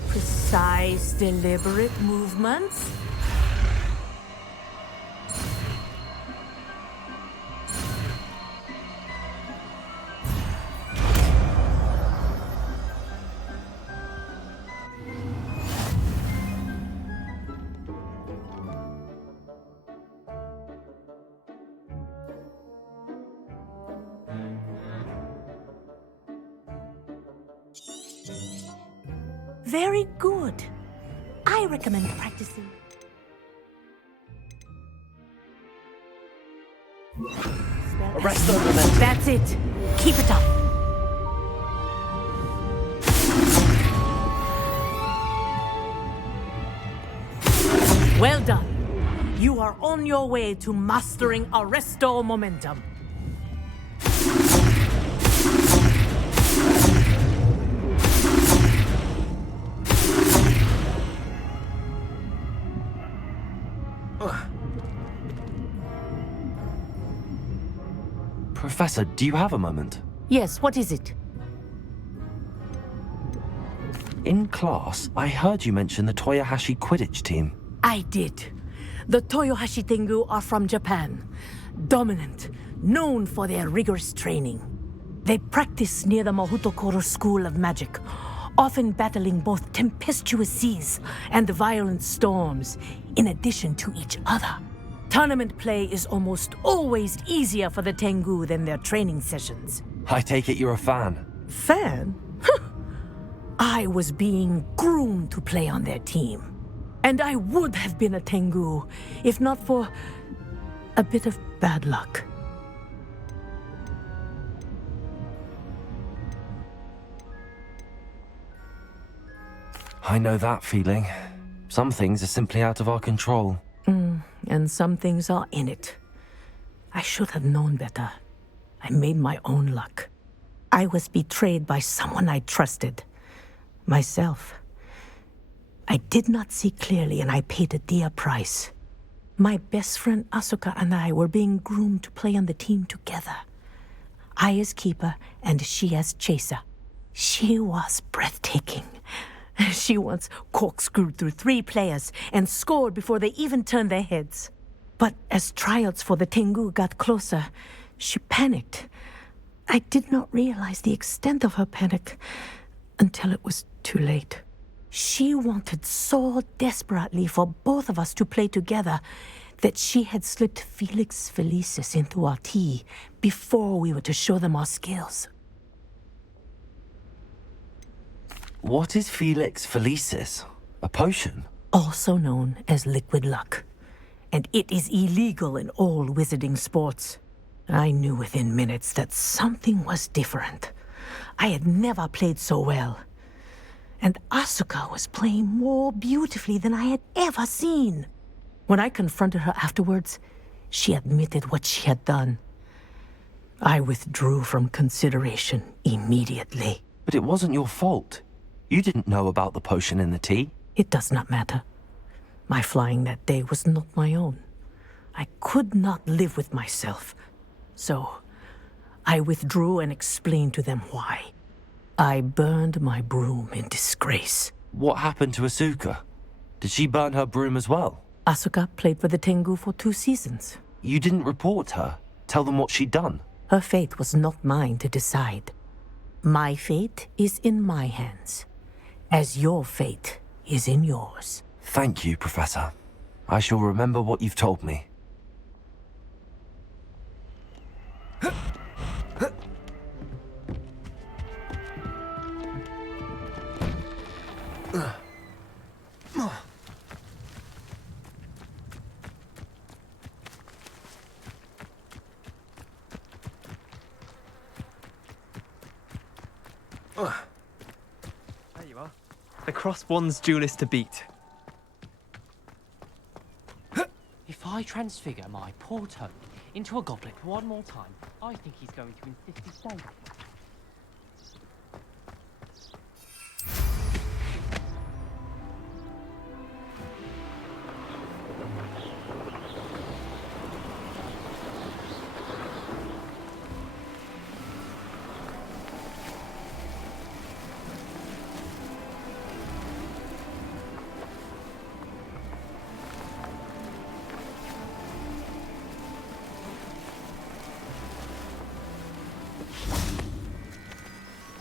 Precise, deliberate movements. Very good. I recommend practicing. Arrest the momentum. That's it. Keep it up. Well done. You are on your way to mastering a Restore Momentum. Professor, do you have a moment? Yes, what is it? In class, I heard you mention the Toyohashi Quidditch team. I did. The Toyohashi Tengu are from Japan. Dominant, known for their rigorous training. They practice near the Mahutokoro School of Magic, often battling both tempestuous seas and violent storms, in addition to each other. Tournament play is almost always easier for the Tengu than their training sessions. I take it you're a fan. Fan? I was being groomed to play on their team. And I would have been a Tengu, if not for a bit of bad luck. I know that feeling. Some things are simply out of our control. And some things are in it. I should have known better. I made my own luck. I was betrayed by someone I trusted. Myself. I did not see clearly, and I paid a dear price. My best friend Asuka and I were being groomed to play on the team together. I as keeper, and she as chaser. She was breathtaking. She once corkscrewed through 3 players and scored before they even turned their heads. But as tryouts for the Tengu got closer, she panicked. I did not realize the extent of her panic until it was too late. She wanted so desperately for both of us to play together that she had slipped Felix Felicis into our tea before we were to show them our skills. What is Felix Felicis? A potion? Also known as liquid luck. And it is illegal in all wizarding sports. I knew within minutes that something was different. I had never played so well. And Asuka was playing more beautifully than I had ever seen. When I confronted her afterwards, she admitted what she had done. I withdrew from consideration immediately. But it wasn't your fault. You didn't know about the potion in the tea. It does not matter. My flying that day was not my own. I could not live with myself. So, I withdrew and explained to them why. I burned my broom in disgrace. What happened to Asuka? Did she burn her broom as well? Asuka played for the Tengu for 2 seasons. You didn't report her? Tell them what she'd done? Her fate was not mine to decide. My fate is in my hands, as your fate is in yours. Thank you, Professor. I shall remember what you've told me. There you are. The cross-wands duelist to beat. If I transfigure my poor toad into a goblet one more time, I think he's going to insist he stay.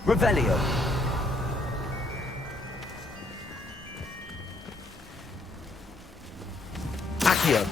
Revelio. Accio.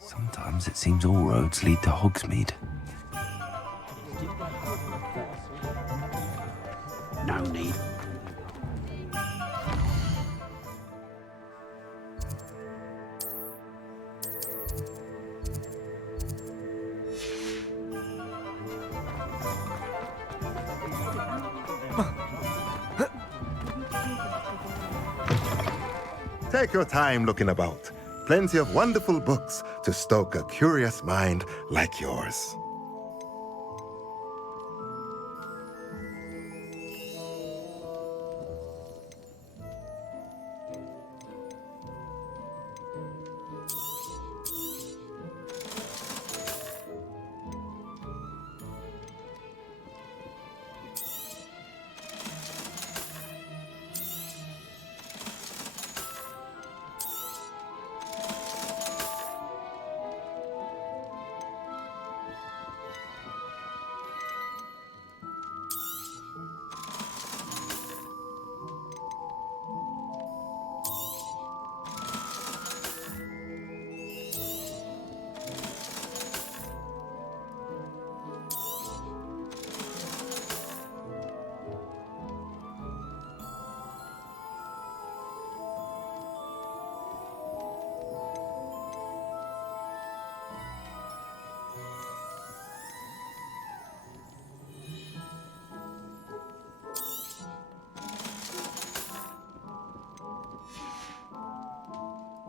Sometimes it seems all roads lead to Hogsmeade. No need. Take your time looking about. Plenty of wonderful books to stoke a curious mind like yours.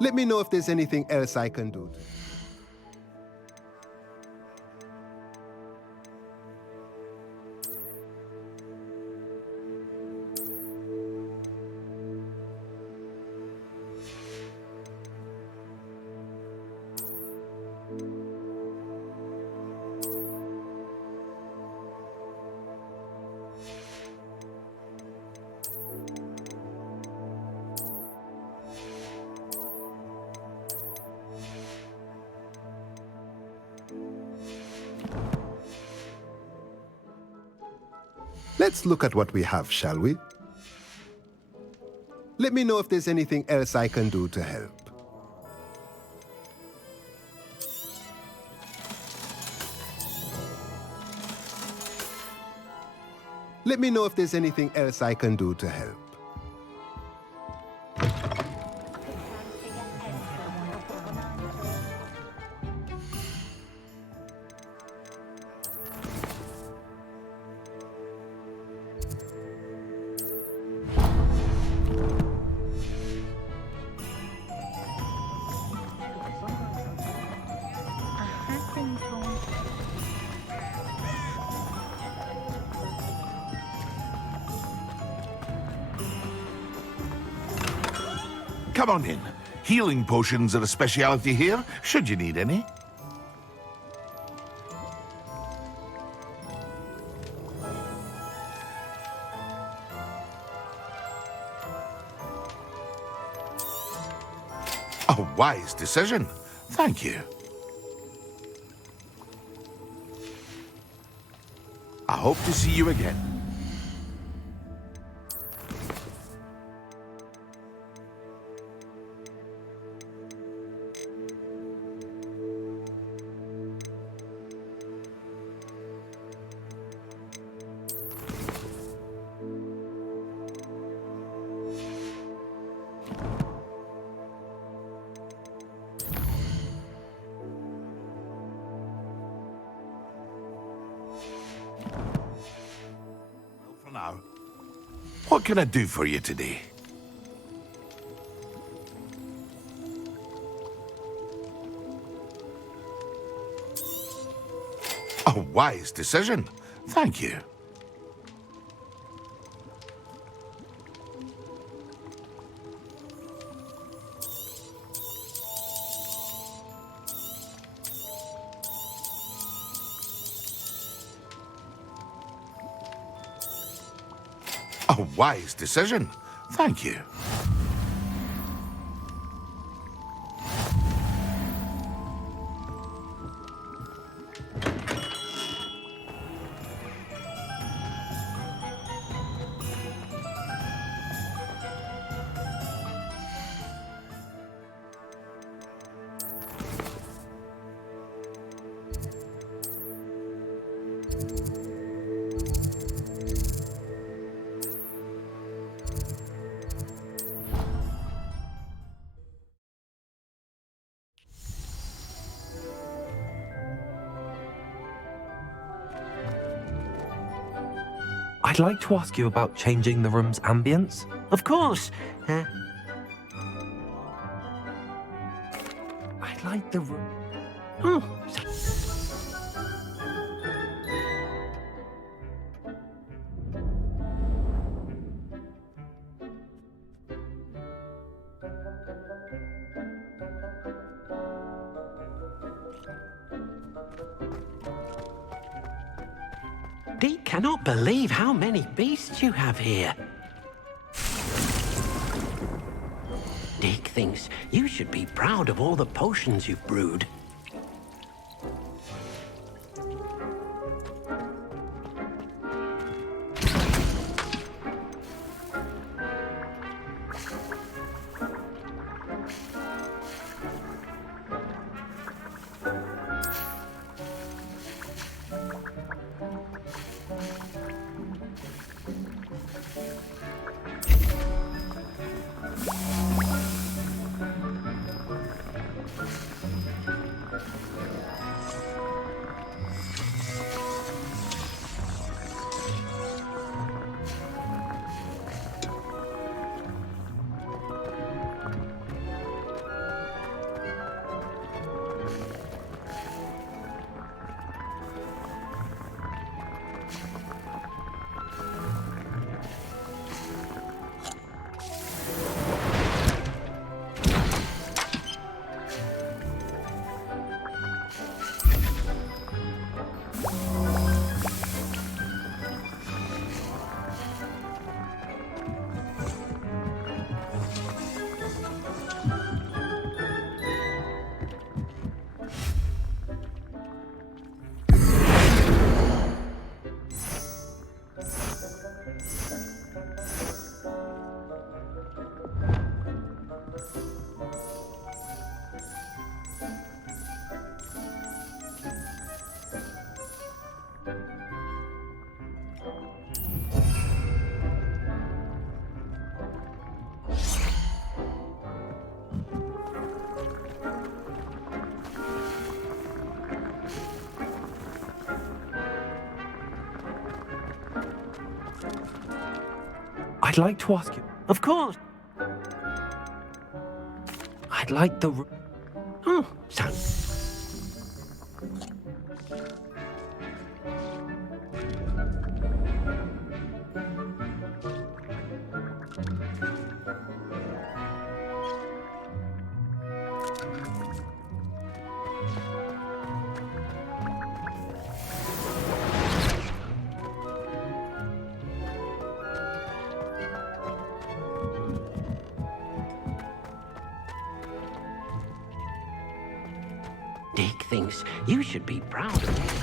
Let me know if there's anything else I can do. Let's look at what we have, shall we? Let me know if there's anything else I can do to help. Let me know if there's anything else I can do to help. Come on in. Healing potions are a speciality here, should you need any. A wise decision. Thank you. I hope to see you again. Now, what can I do for you today? A wise decision. Thank you. A wise decision. Thank you. I'd like to ask you about changing the room's ambience. Of course. I'd like the room... Oh. Deke cannot believe how many beasts you have here. Deke thinks you should be proud of all the potions you've brewed. I'd like to ask you. Of course. I'd like the... Oh, so... Dick thinks you should be proud of him.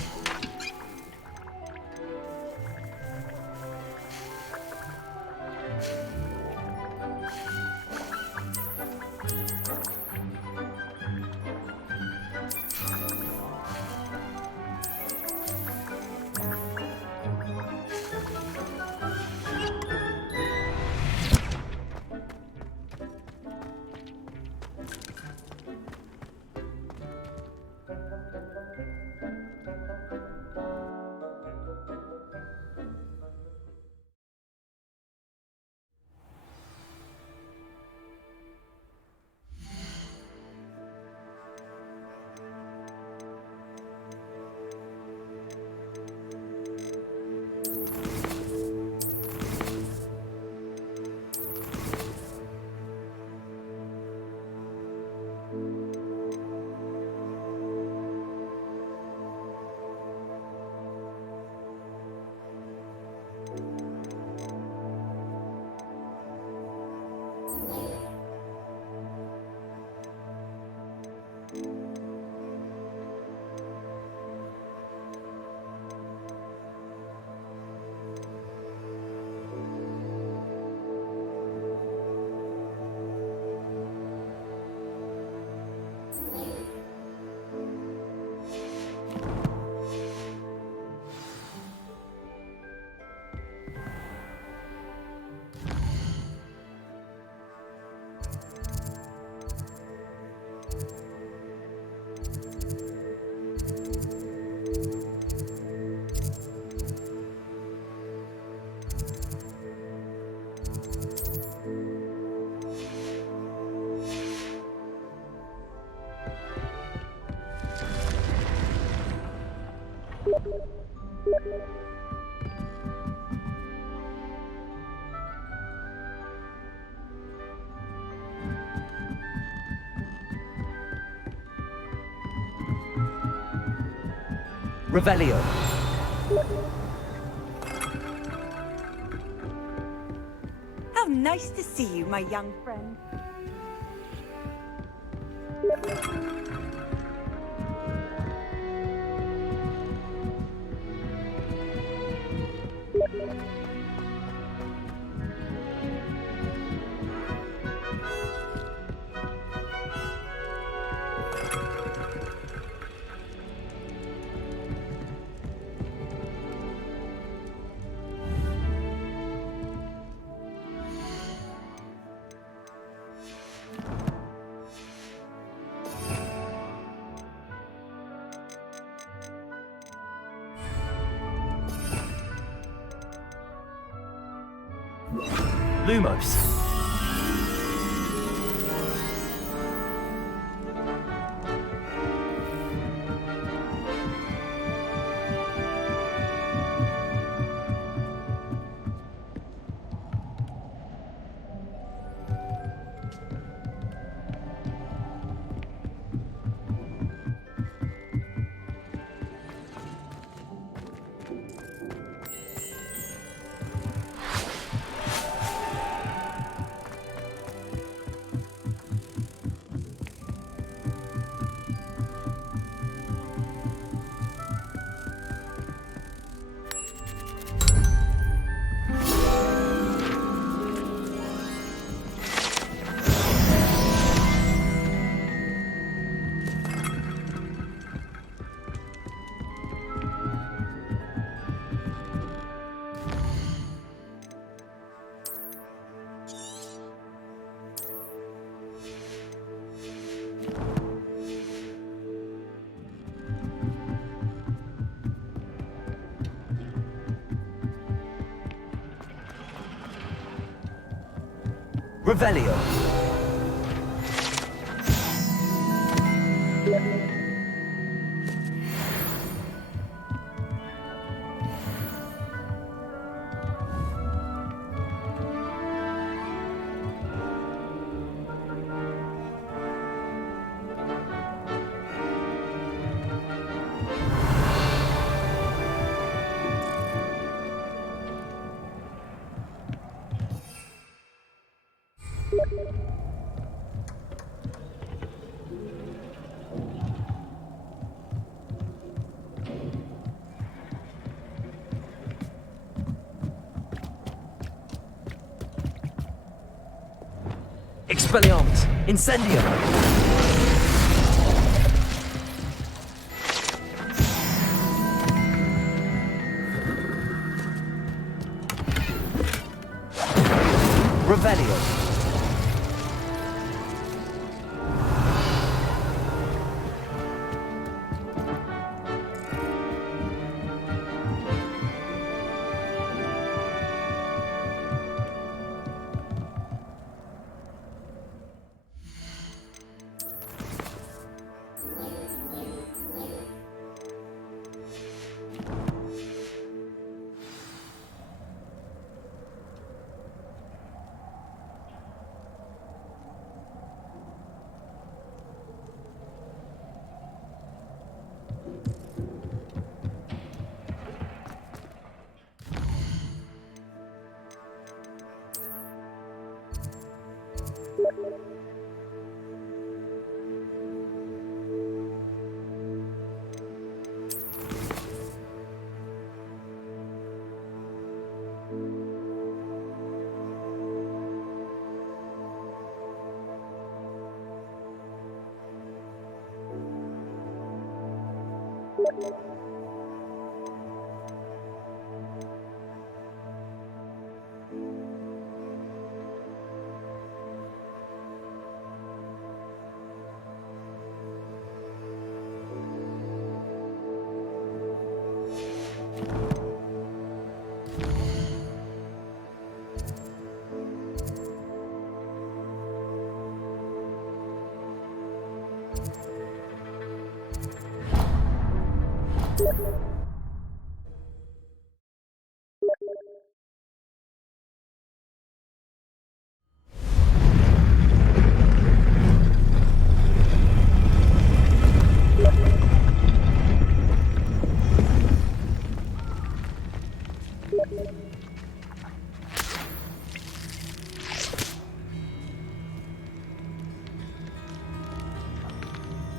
Revelio. How nice to see you, my young friend. Lumos. Revelio. Expelliarmus! Incendio! Revelio!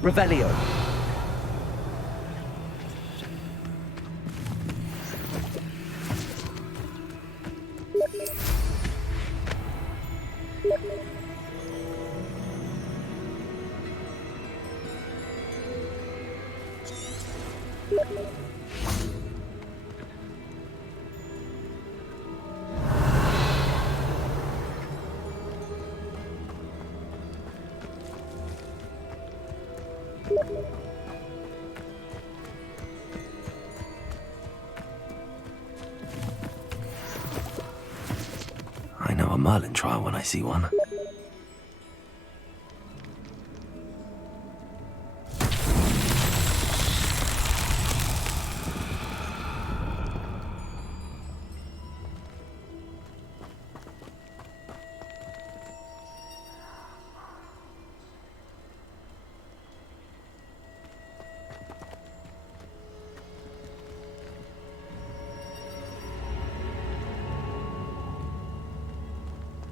Revelio. I know a Merlin trial when I see one.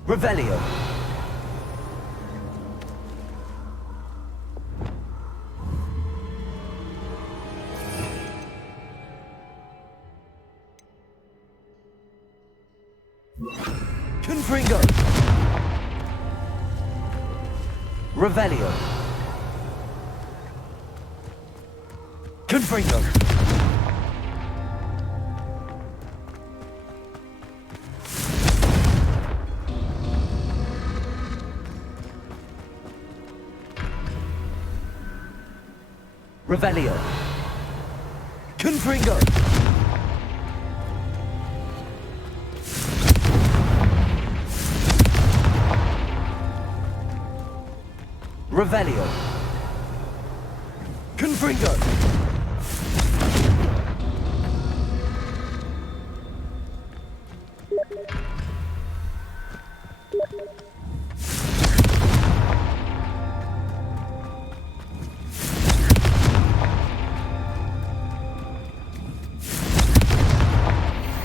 Revelio. Confringo. Revelio. Confringo. Revelio. Confringo. Revelio. Confringo.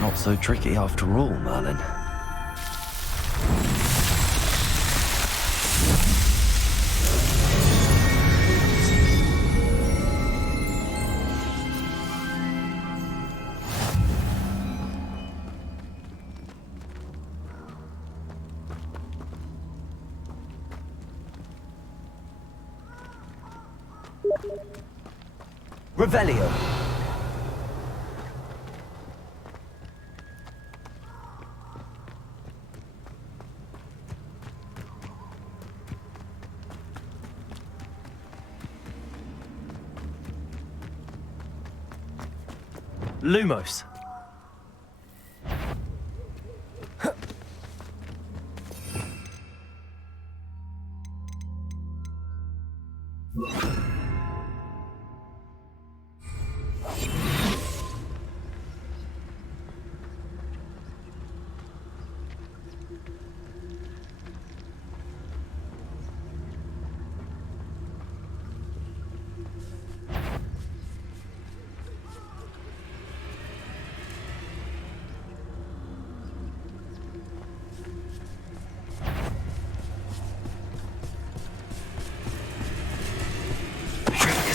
Not so tricky after all, Merlin. Revelio. Lumos.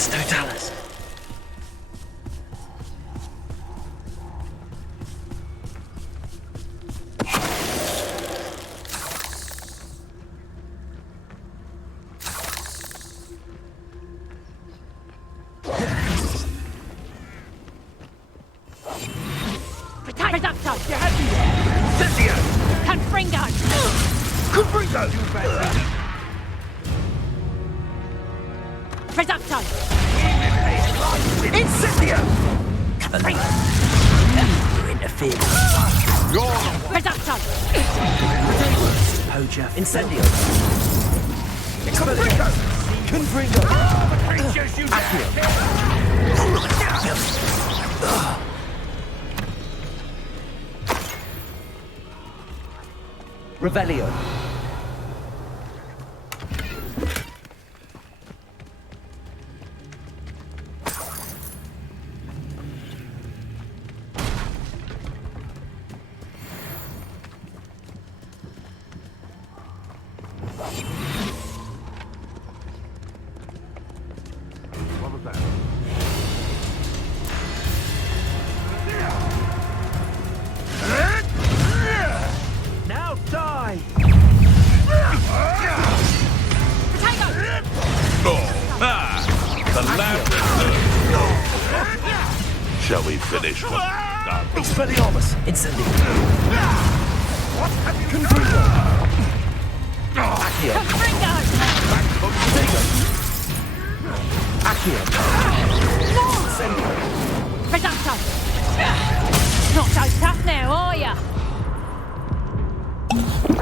Totalis. Reducto! Confringo! Confringo! Reducto! Incendio! You interfered. Reducto! Poacher. Incendio. Confringo! Confringo. The creatures you Revelio. What was that? Now die! The lamp. Shall we finish what we've done? Expelliarmus. Incendio. Confringo. Accio. Confringo! Accio. Incendio. Reducto! Not so tough now, are ya?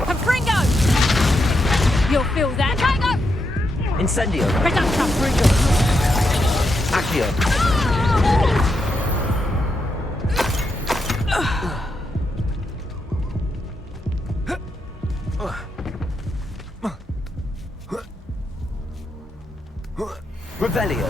Confringo! You'll feel that. Tango! Incendio. Reducto! Confringo. Accio. Revelio.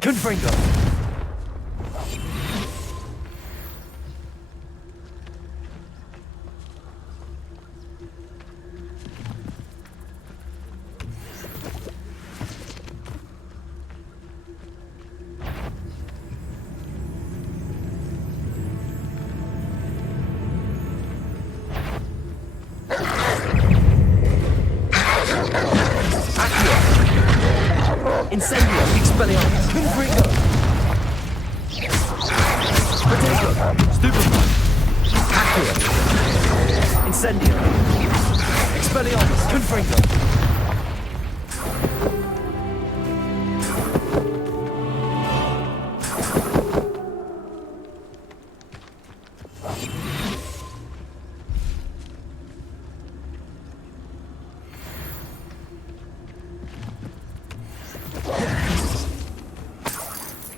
Confringo. Incendio. Expelliarmus. Confringo. Potato. Stupefy. Accio. Incendio. Expelliarmus, Confringo!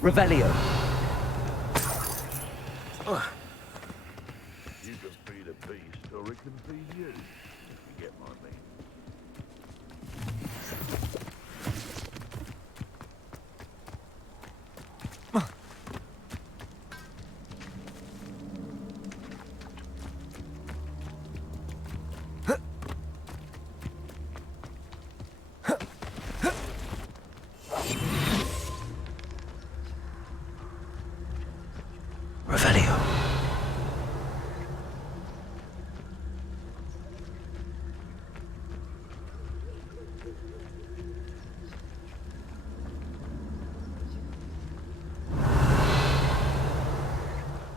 Revelio. You can feed a beast, or it can feed you, if you get my meaning. Revelio.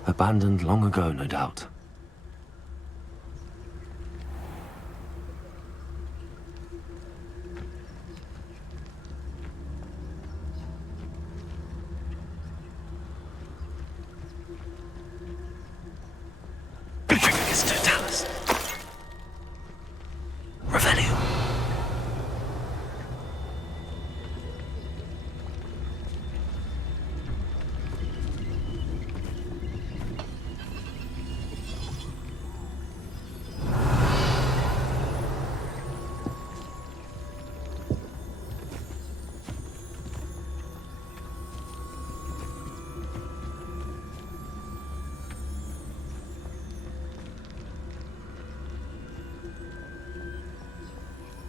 Abandoned long ago, no doubt. Totalis. Revelio.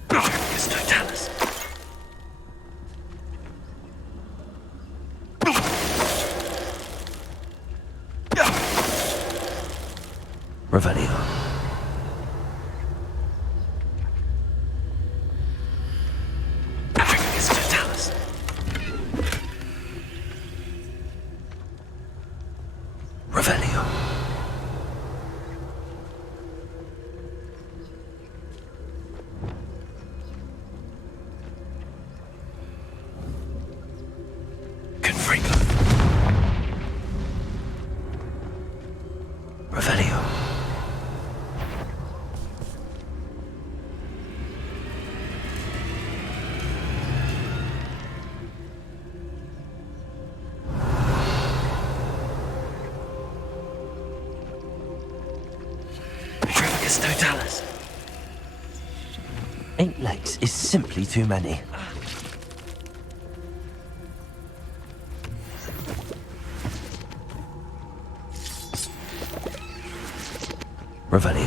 Totalis. Revelio. Totalis. Revelio. Confringo. Revelio. Totalis. 8 legs is simply too many. Revelio.